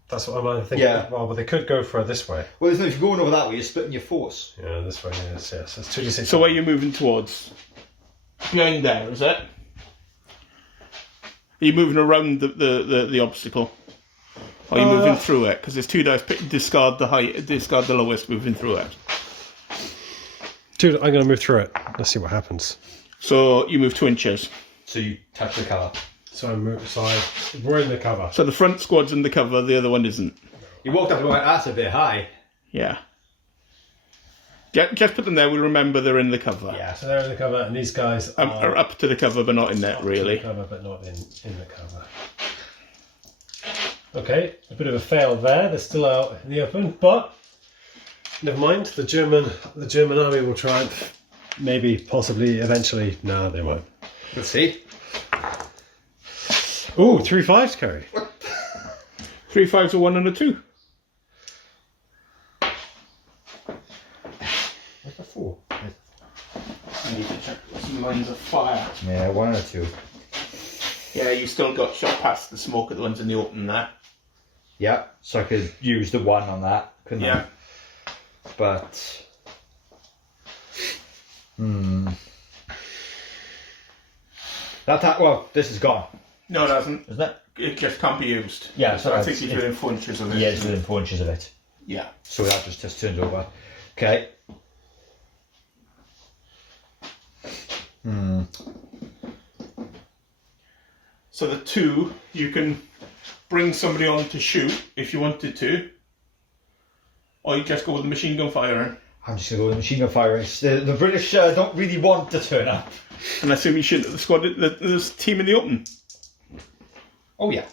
That's what I'm thinking. Yeah. Well, but they could go for this way. Well, there's no, if you're going over that way, you're splitting your force. Yeah, this way. Yes. That's 2d6. So where are you moving towards? Behind there, is it? Are you moving around the obstacle? Or are you moving through it? Because there's 2 dice. Discard the lowest, moving through it. Dude, I'm going to move through it. Let's see what happens. So you move 2 inches. So you touch the cover. So I move. We're in the cover. So the front squad's in the cover, the other one isn't. You walked up and went, that's a bit high. Yeah. Just put them there, we'll remember they're in the cover. Yeah. So they're in the cover, and these guys Are up to the cover, but not in there, really. in the cover, but not in the cover. Okay, a bit of a fail there. They're still out in the open, but never mind. The German army will triumph. Maybe, possibly, eventually. No, they won't. Let's see. Ooh, 3 5s, Kerry. 3 5s, a 1 and a 2. What's a 4? I need to check some lines of fire. Yeah, 1 and a 2. Yeah, you still got shot past the smoke at the ones in the open there. Yeah, so I could use the 1 on that, couldn't Yeah. I? But... Well, this is gone, No, it hasn't. isn't it? It just can't be used. Yeah, So so I it's- think he's within 4 inches of it. Yeah, it's within 4 inches of it. Yeah. So that just turned over. Okay. So the 2, you can bring somebody on to shoot if you wanted to. Or you just go with the machine gun firing. I'm just going to go with machine gun firing. The British don't really want to turn up. And I assume you shoot at the squad, the team in the open. Oh, yeah.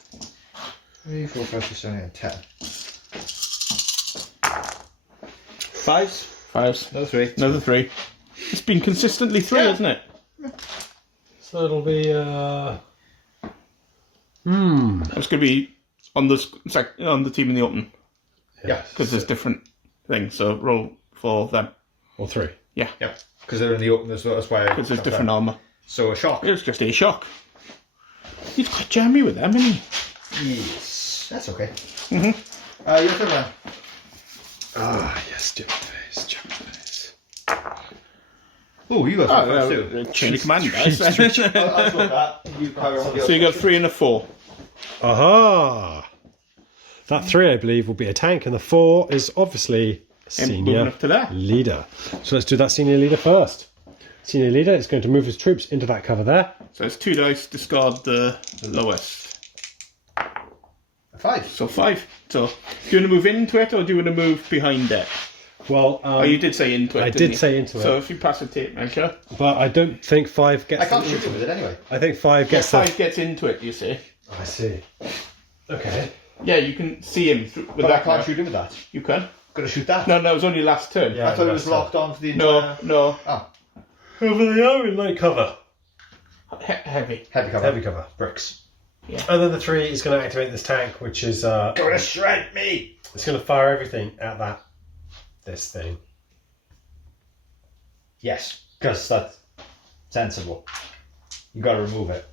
3, 4, 5, 6, 7, 8, 10. 5s. 5s. Another 3. Another 3. It's been consistently 3, Yeah. hasn't it? So it'll be. It's going to be on the team in the open. Yeah. Because there's different things. So roll for them. Or 3. Yeah. Yeah. Because they're in the open, that's why. Because there's different armour. So a shock. It's just a shock. He's quite jammy with them, isn't he? Yes. That's okay. Mm-hmm. Your turn then. Ah, yes, German face. Oh, you got 3 too. Chain of command, guys. I'll go that. You carry on with So you got 3 and a 4. Aha! That 3, I believe, will be a tank, and the 4 is obviously And moving senior up to there. leader. So let's do that senior leader first. Senior leader is going to move his troops into that cover there. So it's 2 dice, discard the lowest. 5. So 5. So do you want to move into it or do you want to move behind it? Well, Oh, you did say into it. I didn't did you? say into So it, if you pass a tape measure, but I don't think 5 gets. I can't shoot him with it anyway. I think 5 gets that. 5 gets into it, you see. I see. Okay. Yeah, you can see him with But I that. can't now. shoot him with that. You can. Gonna shoot that. No, it was only last turn. Yeah. I thought it was that's locked on for the entire... No. Oh, Over the are in light cover. Heavy. heavy cover. Heavy cover. Bricks. Yeah. And then the 3 is going to activate this tank, which is Gonna shred me! it's going to fire everything at this thing. Yes, because that's sensible. You gotta remove it.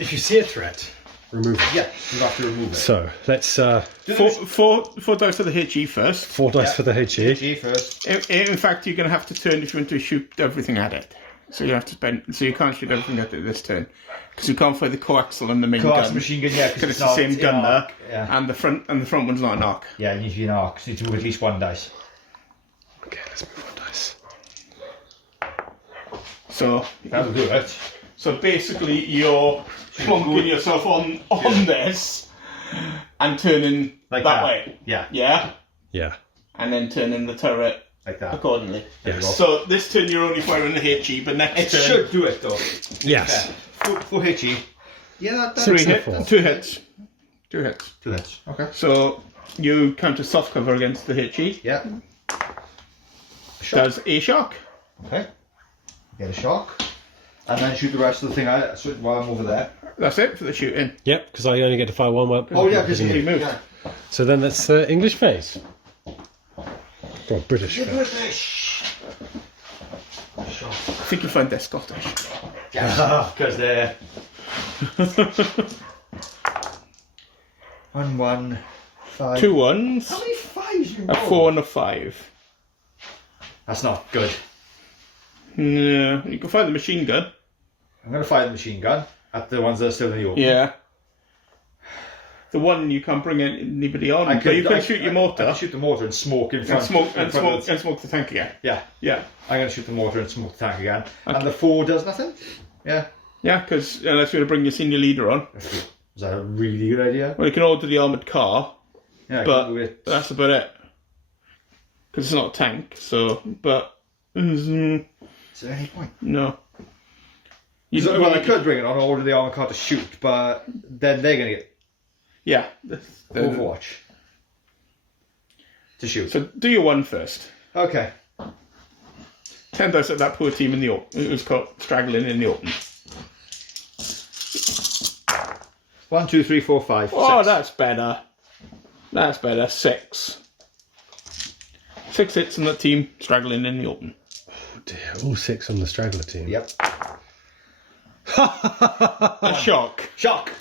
If you see a threat, remove it. Yeah, you have to remove it. So let's Four dice for the HE first. 4 dice for the HE. G first. In fact, you're going to have to turn if you want to shoot everything at it. So you have to spend. So you can't shoot everything at it this turn because you can't fire the coaxial and the main Coax gun. machine gun, yeah, Because it's the same gun there, Yeah. and the front one's not an arc. Yeah, you need to be an arc, so you need to move at least 1 dice. Okay, let's move 1 dice. So That'll do it. So basically, you're plonking yourself on this and turning Like that way. Yeah, Yeah, Yeah. and then turning the turret like that. accordingly. Yes. So this turn you're only firing the HE, but next It turn should do it though. Yes. Full HE. Yeah, that's 6 and a 3 4. hits, 2 hits, 2 hits. 2 hits. Okay. So you counter soft cover against the HE. Yeah. Shock. Does a shock. Okay. Get a shock. And then shoot the rest of the thing out while I'm over there. That's it for the shooting. Yep, because I only get to fire 1 weapon. Oh yeah, because He moved. Yeah. So then that's English phase. Or British phase. British. I think you'll find they're Scottish. Yes, because they're 1, 1, 5. 2 ones, How many 5s you a roll? 4 and a 5. That's not good. No, you can find the machine gun. I'm going to fire the machine gun at the ones that are still in the open. Yeah. The one you can't bring anybody on, but you can shoot your I mortar can shoot the mortar and smoke in and front. smoke in and front smoke of the- and smoke the tank again. Yeah, Yeah, I'm going to shoot the mortar and smoke the tank again. And the 4 does nothing? Yeah. yeah, because unless you want to bring your senior leader on, Is that a really good idea? well, you can order the armored car, Yeah, I but can do it. that's about it. Because it's not a tank, so but Is there any point? no. Well, I could bring it on, order the armor car to shoot, but then they're going to get Yeah. Overwatch to shoot. So do your one first. Okay. 10 dice at that poor team in the open. It was caught straggling in the open. 1, 2, 3, 4, 5. Oh, 6. that's better. That's better. 6. 6 hits in that team straggling in the open. Oh dear. All 6 on the straggler team. Yep. A shock. Shock.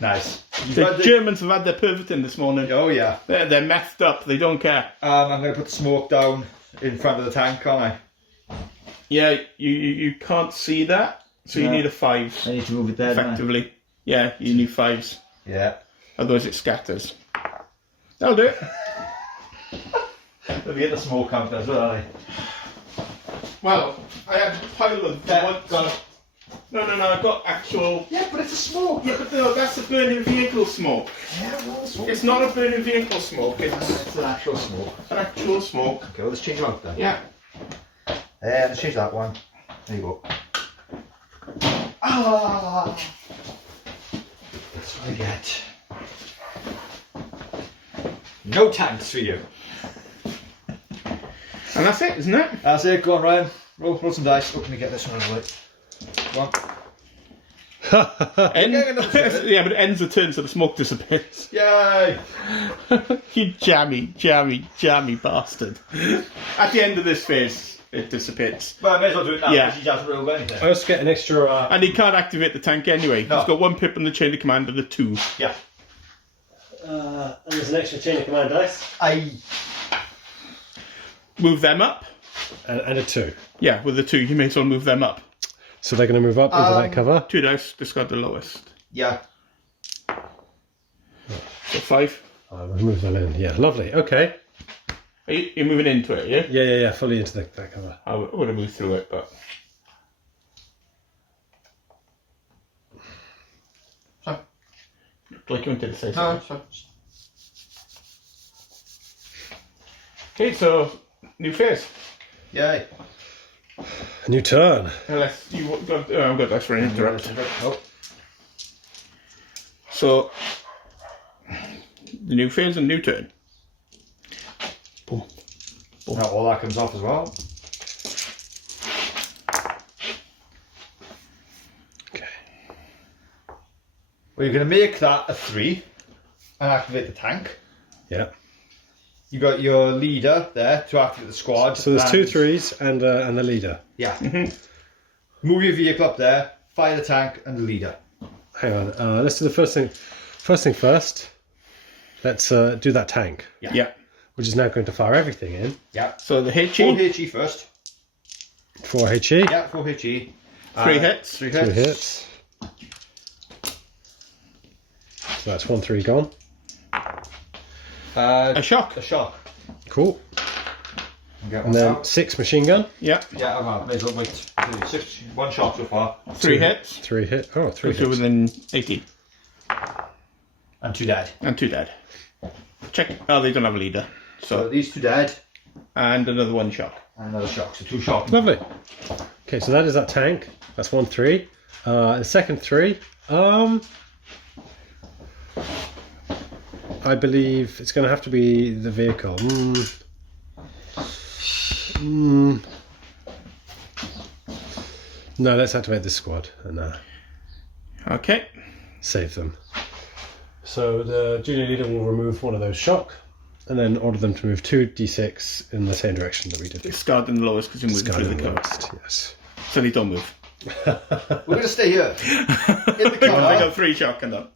Nice. The Germans have had their perverting this morning. Oh yeah. They're methed up. They don't care. I'm going to put the smoke down in front of the tank, aren't I? Yeah, you can't see that, so you No. need a 5 I need to move it there. effectively. Yeah, you need 5s. Yeah. Otherwise it scatters. That'll do it. Let me get the smoke counter as well. Well, I had a pile of No, I've got actual. Yeah, but it's a smoke. Yeah, but no, that's a burning vehicle smoke. Yeah, well, smoke. It's not a burning vehicle smoke, it's It's an actual smoke. an actual smoke. Okay, well, let's change it out then. Yeah. Let's change that one. There you go. Ah! That's what I get. No tanks for you. And that's it, isn't it? That's it. Go on, Ryan. Roll some dice. Oh, let me get this one out of the way. Go on. End, getting another turn. yeah, but it ends the turn so the smoke disappears. Yay! You jammy bastard. At the end of this phase, it dissipates. Well, I may as well do it now Yeah. because he doesn't roll anything. I also get an extra. And he can't activate the tank anyway. No. He's got 1 pip on the chain of command and a 2. Yeah. And there's an extra chain of command dice. Move them up. And a 2. Yeah, with the 2, you may as well move them up. So they're going to move up into that cover. 2 dice, discard the lowest. Yeah. So 5. I'll move them in. Yeah, lovely. Okay. You're moving into it, yeah? Yeah. Fully into that cover. I would have moved through it, but. Sorry. Like you wanted to say No, something. Okay, so new phase. Yay. A new turn. Unless you got, I've got dice for an interrupt. Oh. So the new phase and new turn. Boom. Now all that comes off as well. Okay. Well, you're going to make that a 3 and activate the tank. Yeah. You got your leader there to activate the squad. So there's 2 and- 3s and the leader. Yeah. Move your vehicle up there, fire the tank and the leader. Hang on. Let's do the first thing. First thing first. Let's do that tank, Yeah. which is now going to fire everything in. Yeah. So the 4 HE, HE first. 4 HE. Yeah, 4 HE. 3 hits. 3 2 hits. hits. So that's 1 3 gone. A shock. A shock. Cool. Get And one then out. 6 machine gun. Yeah. Yeah, I may as well wait. 1 shot so far. 3 hits. 3 hit. Oh, 3 Which are hits. within 80. And 2 dead. And 2 dead. Check. Oh, they don't have a leader. So So these 2 dead and another 1 shock. and another shock. So 2 shock. Lovely. Okay, so that is that tank. That's 1 3. The second 3. I believe it's going to have to be the vehicle. No, let's activate this squad and Okay. save them. So the junior leader will remove 1 of those shock. and then order them to move 2d6 in the same direction that we did. Discarding the lowest because you're moving Discarding through the the cover. lowest, yes. So they don't move. We're going to stay here. In the They cover. got 3 shotgun them.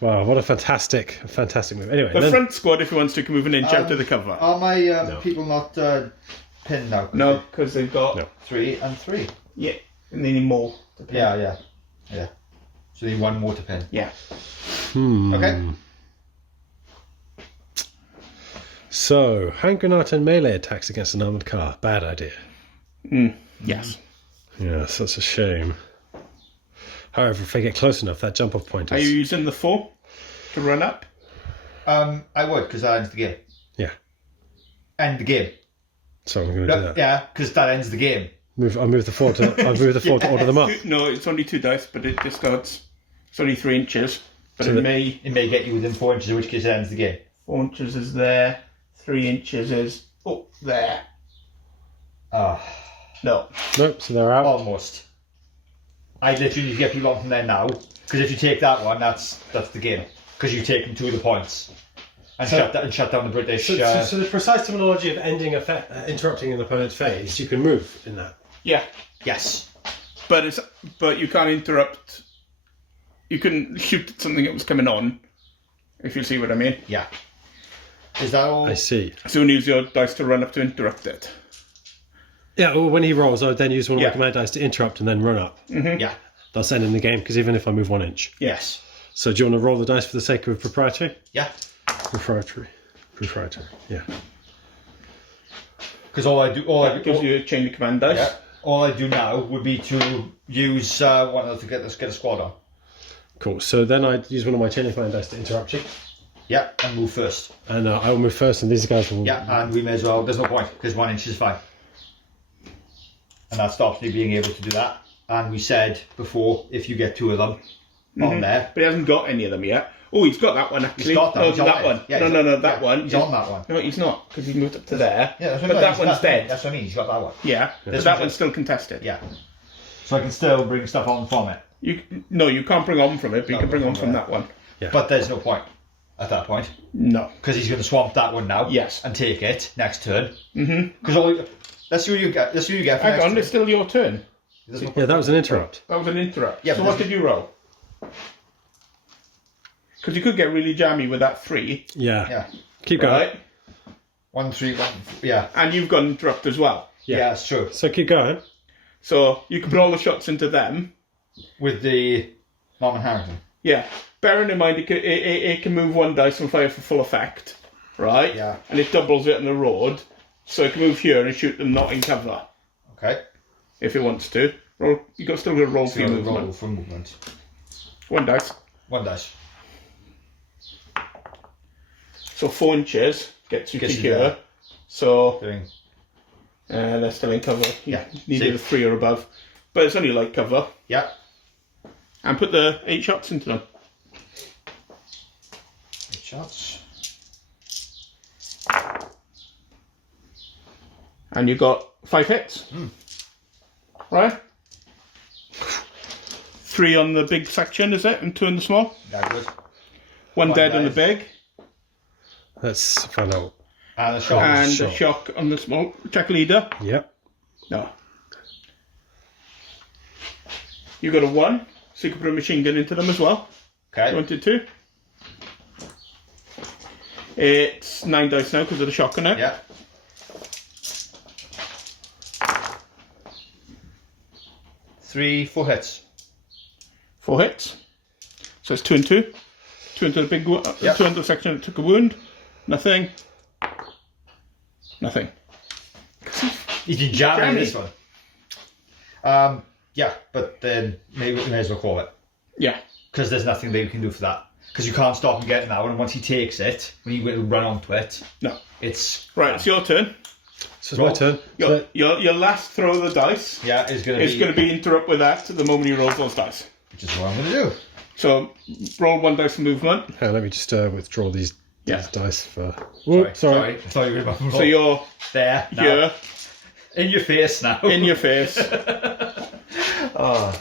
Wow, what a fantastic move. Anyway, The then, front squad, if he wants to, can move an inch out of the cover. Are my people not pinned now? No, because they've got... No. 3 and 3. Yeah, and they need more. To pin. Yeah. So you need 1 more to pin. Yeah. Okay. so hand grenade and melee attacks against an armored car. Bad idea. Yes. Yes, that's a shame. However, if they get close enough, that jump off point Are you is... using the 4 to run up? I would, because that ends the game. Yeah, End the game. so I'm going to do that. Yeah, because that ends the game. I'll move the 4 to order them up. No, it's only 2 dice, but it discards. It's only 3 inches, but So it the- may... It may get you within 4 inches, in which case it ends the game. 4 inches is there, 3 inches is up there. No. Nope, so they're out. Almost. I literally need to get people on from there now, because if you take that one, that's the game. Because you take them 2 of the points. And shut down the British... So the precise terminology of ending interrupting an opponent's phase, you can move in that. Yeah, Yes. but you can't interrupt. You can shoot at something that was coming on, if you see what I mean. Yeah. Is that all? I see. So you use your dice to run up to interrupt it. Yeah, well, when he rolls, I would then use one of Yeah. my command dice to interrupt and then run up. Yeah. Thus ending the game, because even if I move 1 inch. Yes. So do you want to roll the dice for the sake of proprietary? Yeah. Proprietary, yeah. Because all I do... That gives you a chain of command dice. Yeah. All I do now would be to use one of them to get a squad on. Cool, so then I use one of my chain of command dice to interrupt you. Yeah, and move first. And I will move first, and these guys will... Yeah, and we may as well... There's no point, because 1 inch is fine. And that stops me being able to do that. And we said before, if you get 2 of them on there... But he hasn't got any of them yet. Oh, he's got that one actually. He's got that. No, He's on that it. one. Yeah, no, that one. He's on that one. No, he's not, because he's moved up to there. Yeah, that's what but I mean. that one's dead. That's what I mean. He's got that one. Yeah, but This that one's one's still contested. Yeah. So I can still bring stuff on from it. You can't bring on from it, but you can bring on from that one. Yeah. But there's no point at that point. No. Because he's going to swamp that one now. Yes. And take it next turn. Because let's see what you get. Let's see what you get for Hang next on, it's still your turn. turn. Yeah, that was an interrupt. That was an interrupt. Yeah, so but what did you roll? Because you could get really jammy with that 3, Yeah. Yeah. Keep going. right? 1, 3, 1. Yeah. And you've got interrupt as well. Yeah, it's true. So keep going. So you can put all the shots into them. With the Norman Harrington. Yeah. Bearing in mind, it can move 1 dice and fire for full effect, right? Yeah. And it doubles it on the road, so it can move here and shoot them not in cover Okay. if it wants to. Roll. You got still got to roll for your movement. Roll for movement. 1 dice. 1 dice. So 4 inches gets you Gets to you here. there. So Doing. they're still in cover. Yeah. Needed a 3 or above, but it's only light cover. Yeah. And put the 8 shots into them. 8 shots. And you got 5 hits. Right? 3 on the big section, is it? And 2 on the small? Yeah, good. 1 dead on the dice. big. Let's find out. And a shot. And Shock. a shock on the small. Check leader. Yep. No. You got a 1, so you can put a machine gun into them as well. Okay. You wanted to. It's 9 dice now because of the shock on it. Yeah. Three, 4 hits. 4 hits. So it's 2 and 2. 2 into the big one. Yep. 2 into the section that took a wound. Nothing. Nothing. You can jam in Jammy. this one. Yeah, but then maybe we may as well call it. Yeah. Because there's nothing that you can do for that. Because you can't stop him getting that one. And once he takes it, when you run onto it, No. it's... Right, it's your turn. So it's my turn. Your last throw of the dice Yeah, it's going to is be... going to be interrupt with that the moment he rolls those dice. Which is what I'm going to do. So roll 1 dice for movement. Hang on, let me just withdraw these Yeah. dice for... Sorry. I thought you were about to roll. So you're there. Now. here In your face now. in your face. Oh,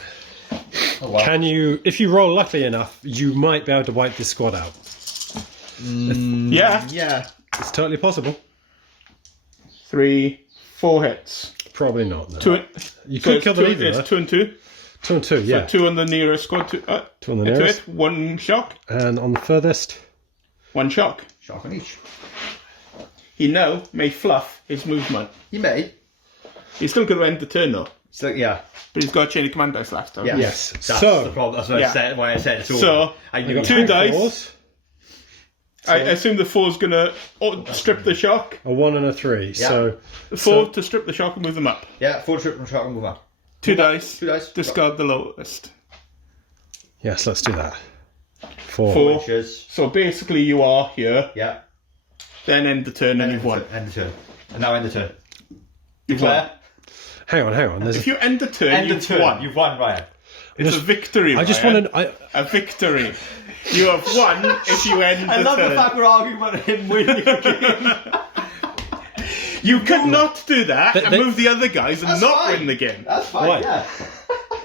wow. Can you, if you roll luckily enough, you might be able to wipe this squad out. Yeah. Yeah. It's totally possible. 3, 4 hits. Probably not. No. 2. You So could kill the leader. It's 2 and 2. 2 and 2, yeah. 2 on the nearest squad. 2 2 on the hit nearest. it. 1 shock. And on the furthest, 1 shock. Shock on each. He now may fluff his movement. He may. He's still going to end the turn though. So yeah. But he's got a chain of command dice left. hasn't he? Yes. That's So- the problem. That's what Yeah. I said. Why I said it. So, I I knew got 2 two dice. fours, I assume the 4's going to strip the shock. a 1 and a 3. Yeah. So 4 to strip the shock and move them up. Yeah, 4 trip and shock and move on. 2 dice. 2 dice. Discard the lowest. yes, let's do that. 4. 4. Inches. So basically you are here, Yeah. then end the turn and you've won. End the turn. And now end the turn. You've won. Declare. Hang on. There's If you end the turn, End the you've turn. won. You've won, Ryan. It's a victory, I just Ryan. wanted. A victory. You have won if you end I the love turn. the fact we're arguing about him winning a game. You could not do that They- and move the other guys and That's not fine. win the game. That's fine, Why? yeah.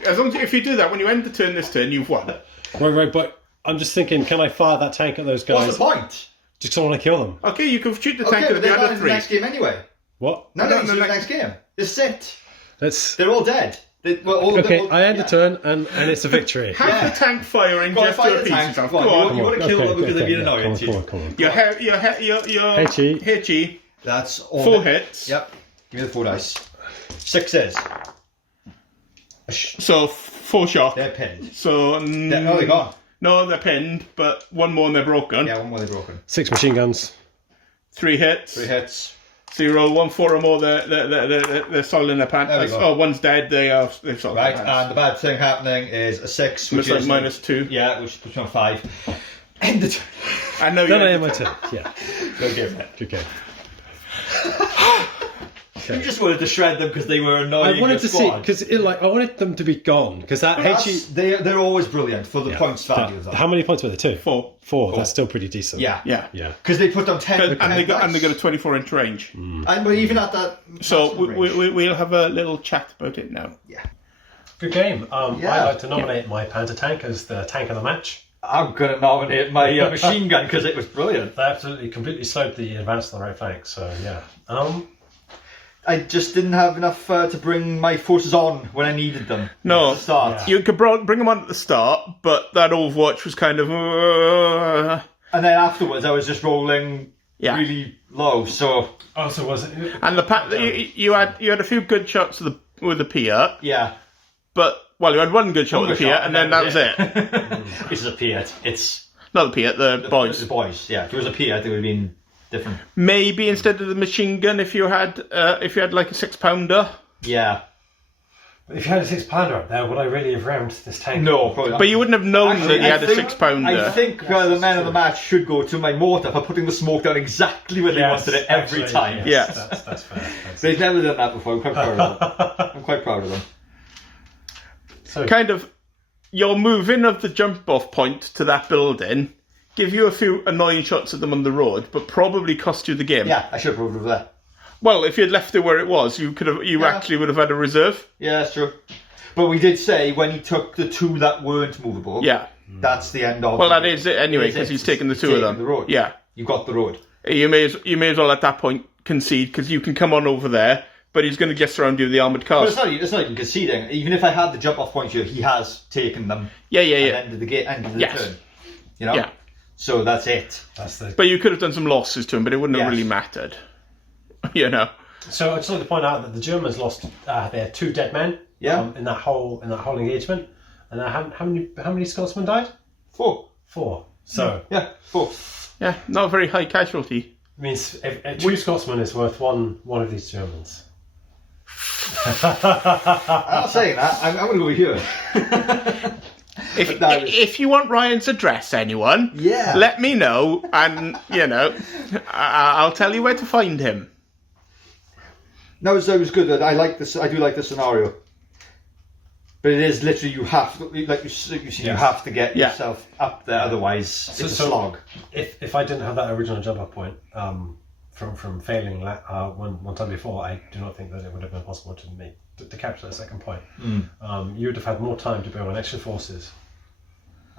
As long as if you do that, when you end the turn this turn, you've won. Right, but I'm just thinking, can I fire that tank at those What's guys? the point? Just want to kill them. Okay, you can shoot the Okay, tank but at they're the not other in the 3. next game anyway. What? No, No, no, no, the no. next game. This is it. Let's. They're all dead. Okay, I end the turn and it's a victory. Have Yeah. the tank firing Go on, just fight to the appease tank. yourself. Go on, Go on. you want to kill them because they're being yeah, annoying. come on. Your Hitchy. Hitchy. That's all. 4 hits. Yep. Give me the 4 dice. 6s. So 4 shock. They're pinned. So No, they're gone. No, they're pinned, but 1 more and they're broken. Yeah, 1 more they're broken. 6 machine guns. 3 hits. 3 hits. So you roll 1, 4 or more. They're solid in their pants. There we go. Oh, one's dead. They've solid Right, in their pants. and the bad thing happening is a 6, which Looks is like -2. Yeah, which puts me on 5. End it. I know Then you. I am my turn. Yeah. Go give it. Okay. You just wanted to shred them because they were annoying. I wanted your to see squad. because I wanted them to be gone because that Hitchy. They're always brilliant for the points value of them. How many points were there? 2. 4. 4. That's still pretty decent. Yeah. Yeah. Yeah. Because they put down 10 And they got a 24-inch range. And but even at that. So maximum range. we'll have a little chat about it now. Good game. Yeah. I'd like to nominate my Panther tank as the tank of the match. I'm going to nominate my machine gun because it was brilliant. They absolutely completely slowed the advance on the right flank. So yeah. I just didn't have enough to bring my forces on when I needed them. No. At the start. Yeah. You could bring them on at the start, but that Overwatch was kind of. And then afterwards, I was just rolling Yeah. really low. So Also, was it? And you had a few good shots with the Piat, yeah, but you had one good shot with the Piat, and then that was it. Which is a Piat. It's Not the Piat, the boys. The boys. Yeah, if it was a Piat, it would have been different. Maybe instead of the machine gun, if you had like a 6-pounder. Yeah. If you had a 6-pounder up there, would I really have rammed this tank? No, probably not. But you wouldn't have known Actually, that you had I a think- 6-pounder. I think the man of the match should go to my mortar for putting the smoke down exactly where they wanted it every time. Yes. That's fair. They've never done that before. I'm quite proud of them. I'm quite proud of them. So, Kind of, your moving of the jump-off point to that building give you a few annoying shots at them on the road, but probably cost you the game. Yeah, I should have proved over there. Well, if you'd left it where it was, you actually would have had a reserve. Yeah, that's true. But we did say when he took the 2 that weren't movable, Yeah. that's the end of Well, it. that is it anyway, It is because it. he's taken the He's 2 of taken them. the road. Yeah. You got the road. You may as well at that point concede, because you can come on over there, but he's going to just surround you with the armoured But cars. it's not even conceding. Even if I had the jump off point here, he has taken them Yeah. at the end of the Yes. turn. You know? Yeah. So that's it. that's the. But you could have done some losses to him, but it wouldn't have Yes. really mattered. You know. So I just like to point out that the Germans lost their 2 dead men. Yeah. In that whole engagement, and how many Scotsmen died? 4. 4. So Yeah, 4. Yeah, not a very high casualty. it means if 2 Scotsmen is worth one of these Germans. I'm not saying that. I'm going to go over here. If you want Ryan's address, anyone, Yeah. let me know, and I'll tell you where to find him. No, it was good. I like this. I do like the scenario. But it is literally you have to, like you see, you have to get Yeah. yourself up there. Otherwise, it's a slog. If I didn't have that original jump off point from failing one time before, I do not think that it would have been possible to capture that second point. You would have had more time to build on extra forces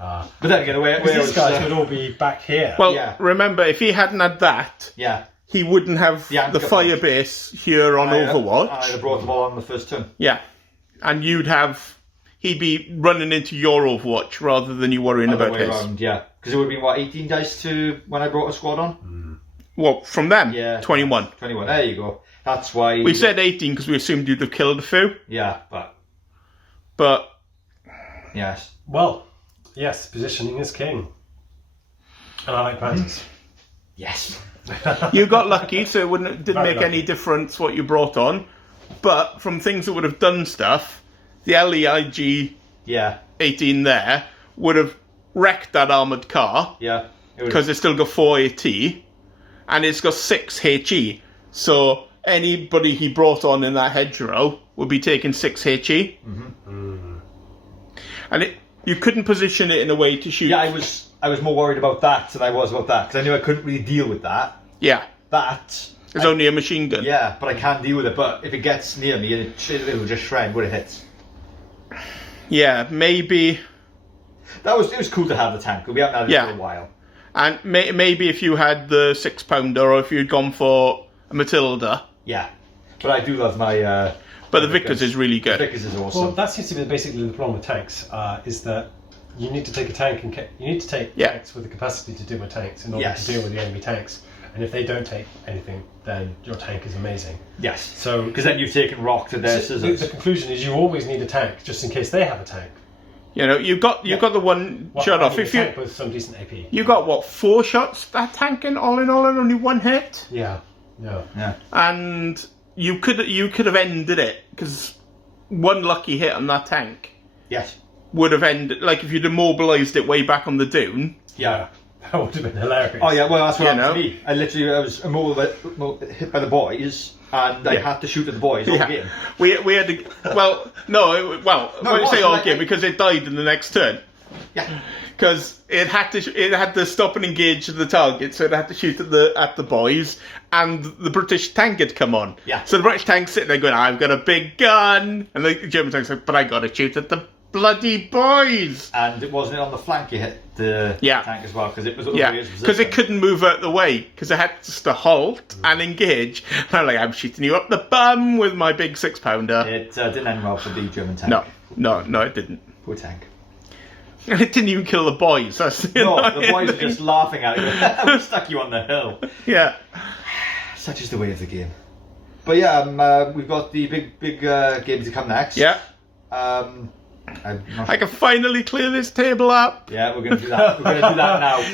But then again, where Because these was, guys would all be back here. Well, Yeah. remember, if he hadn't had that, yeah, he wouldn't have Yeah, the good fire point. base here on Overwatch. I'd have brought them all on the first turn. Yeah. And he'd be running into your Overwatch rather than you worrying Other about way his. around, yeah. Because it would have been, what, 18 dice to when I brought a squad on? What, from them? Yeah. 21. 21, there you go. That's why... We said 18 because we assumed you'd have killed a few, Yeah, but yes. Well, yes, positioning is king. And I like panzers. Yes. you got lucky, so didn't Very make any lucky. difference what you brought on. But from things that would have done stuff, the LEIG Yeah, 18 there would have wrecked that armoured car yeah. It would because it's still got 4 AT and it's got 6 HE. So anybody he brought on in that hedgerow would be taking 6 HE. And you couldn't position it in a way to shoot. Yeah, I was more worried about that than I was about that, because I knew I couldn't really deal with that. Yeah, That... it's only a machine gun. Yeah, but I can deal with it. But if it gets near me, it'll just shred when it hits. Yeah, maybe. It was cool to have the tank. We haven't had it Yeah. for a while. And maybe if you had the 6-pounder or if you'd gone for a Matilda. Yeah, but I do love my. But the Vickers is really good. Vickers is awesome. Well, that seems to be basically the problem with tanks, is that you need to take a tank and you need to take Yeah. tanks with the capacity to deal with tanks in order Yes. to deal with the enemy tanks. And if they don't take anything, then your tank is amazing. Yes. So Because then you've taken rock to their the scissors. conclusion is you always need a tank just in case they have a tank. You know, you've got the one Well, shot I off. mean, If a you tank with some decent AP. you got what 4 shots that tank in all and only 1 hit, Yeah. Yeah. and you could have ended it because 1 lucky hit on that tank Yes. would have ended. Like if you'd immobilized it way back on the dune. Yeah. That would have been hilarious. Oh yeah. Well, that's what You happened know. to me. I was hit by the boys, and I had to shoot at the boys all game. We had to. Well, no. Well, No, when you it say was all like- game because it died in the next turn. Yeah. Because it had to stop and engage the target, so it had to shoot at the boys, and the British tank had come on. Yeah. So the British tank's sitting there going, "I've got a big gun," and the German tank's like, "But I got to shoot at the bloody boys." And it wasn't on the flank you hit the Yeah. tank as well, because it was Yeah, because it couldn't move out the way because it had to halt and engage. And I'm like, "I'm shooting you up the bum with my big 6-pounder." It didn't end well for the German tank. No, it didn't. Poor tank. And it didn't even kill the boys. That's the No, the annoying boys are thing. just laughing at it. We stuck you on the hill. Yeah. Such is the way of the game. But yeah, we've got the big game to come next. Yeah. I'm not I can finally clear this table up. Yeah, we're going to do that. We're going to do that now.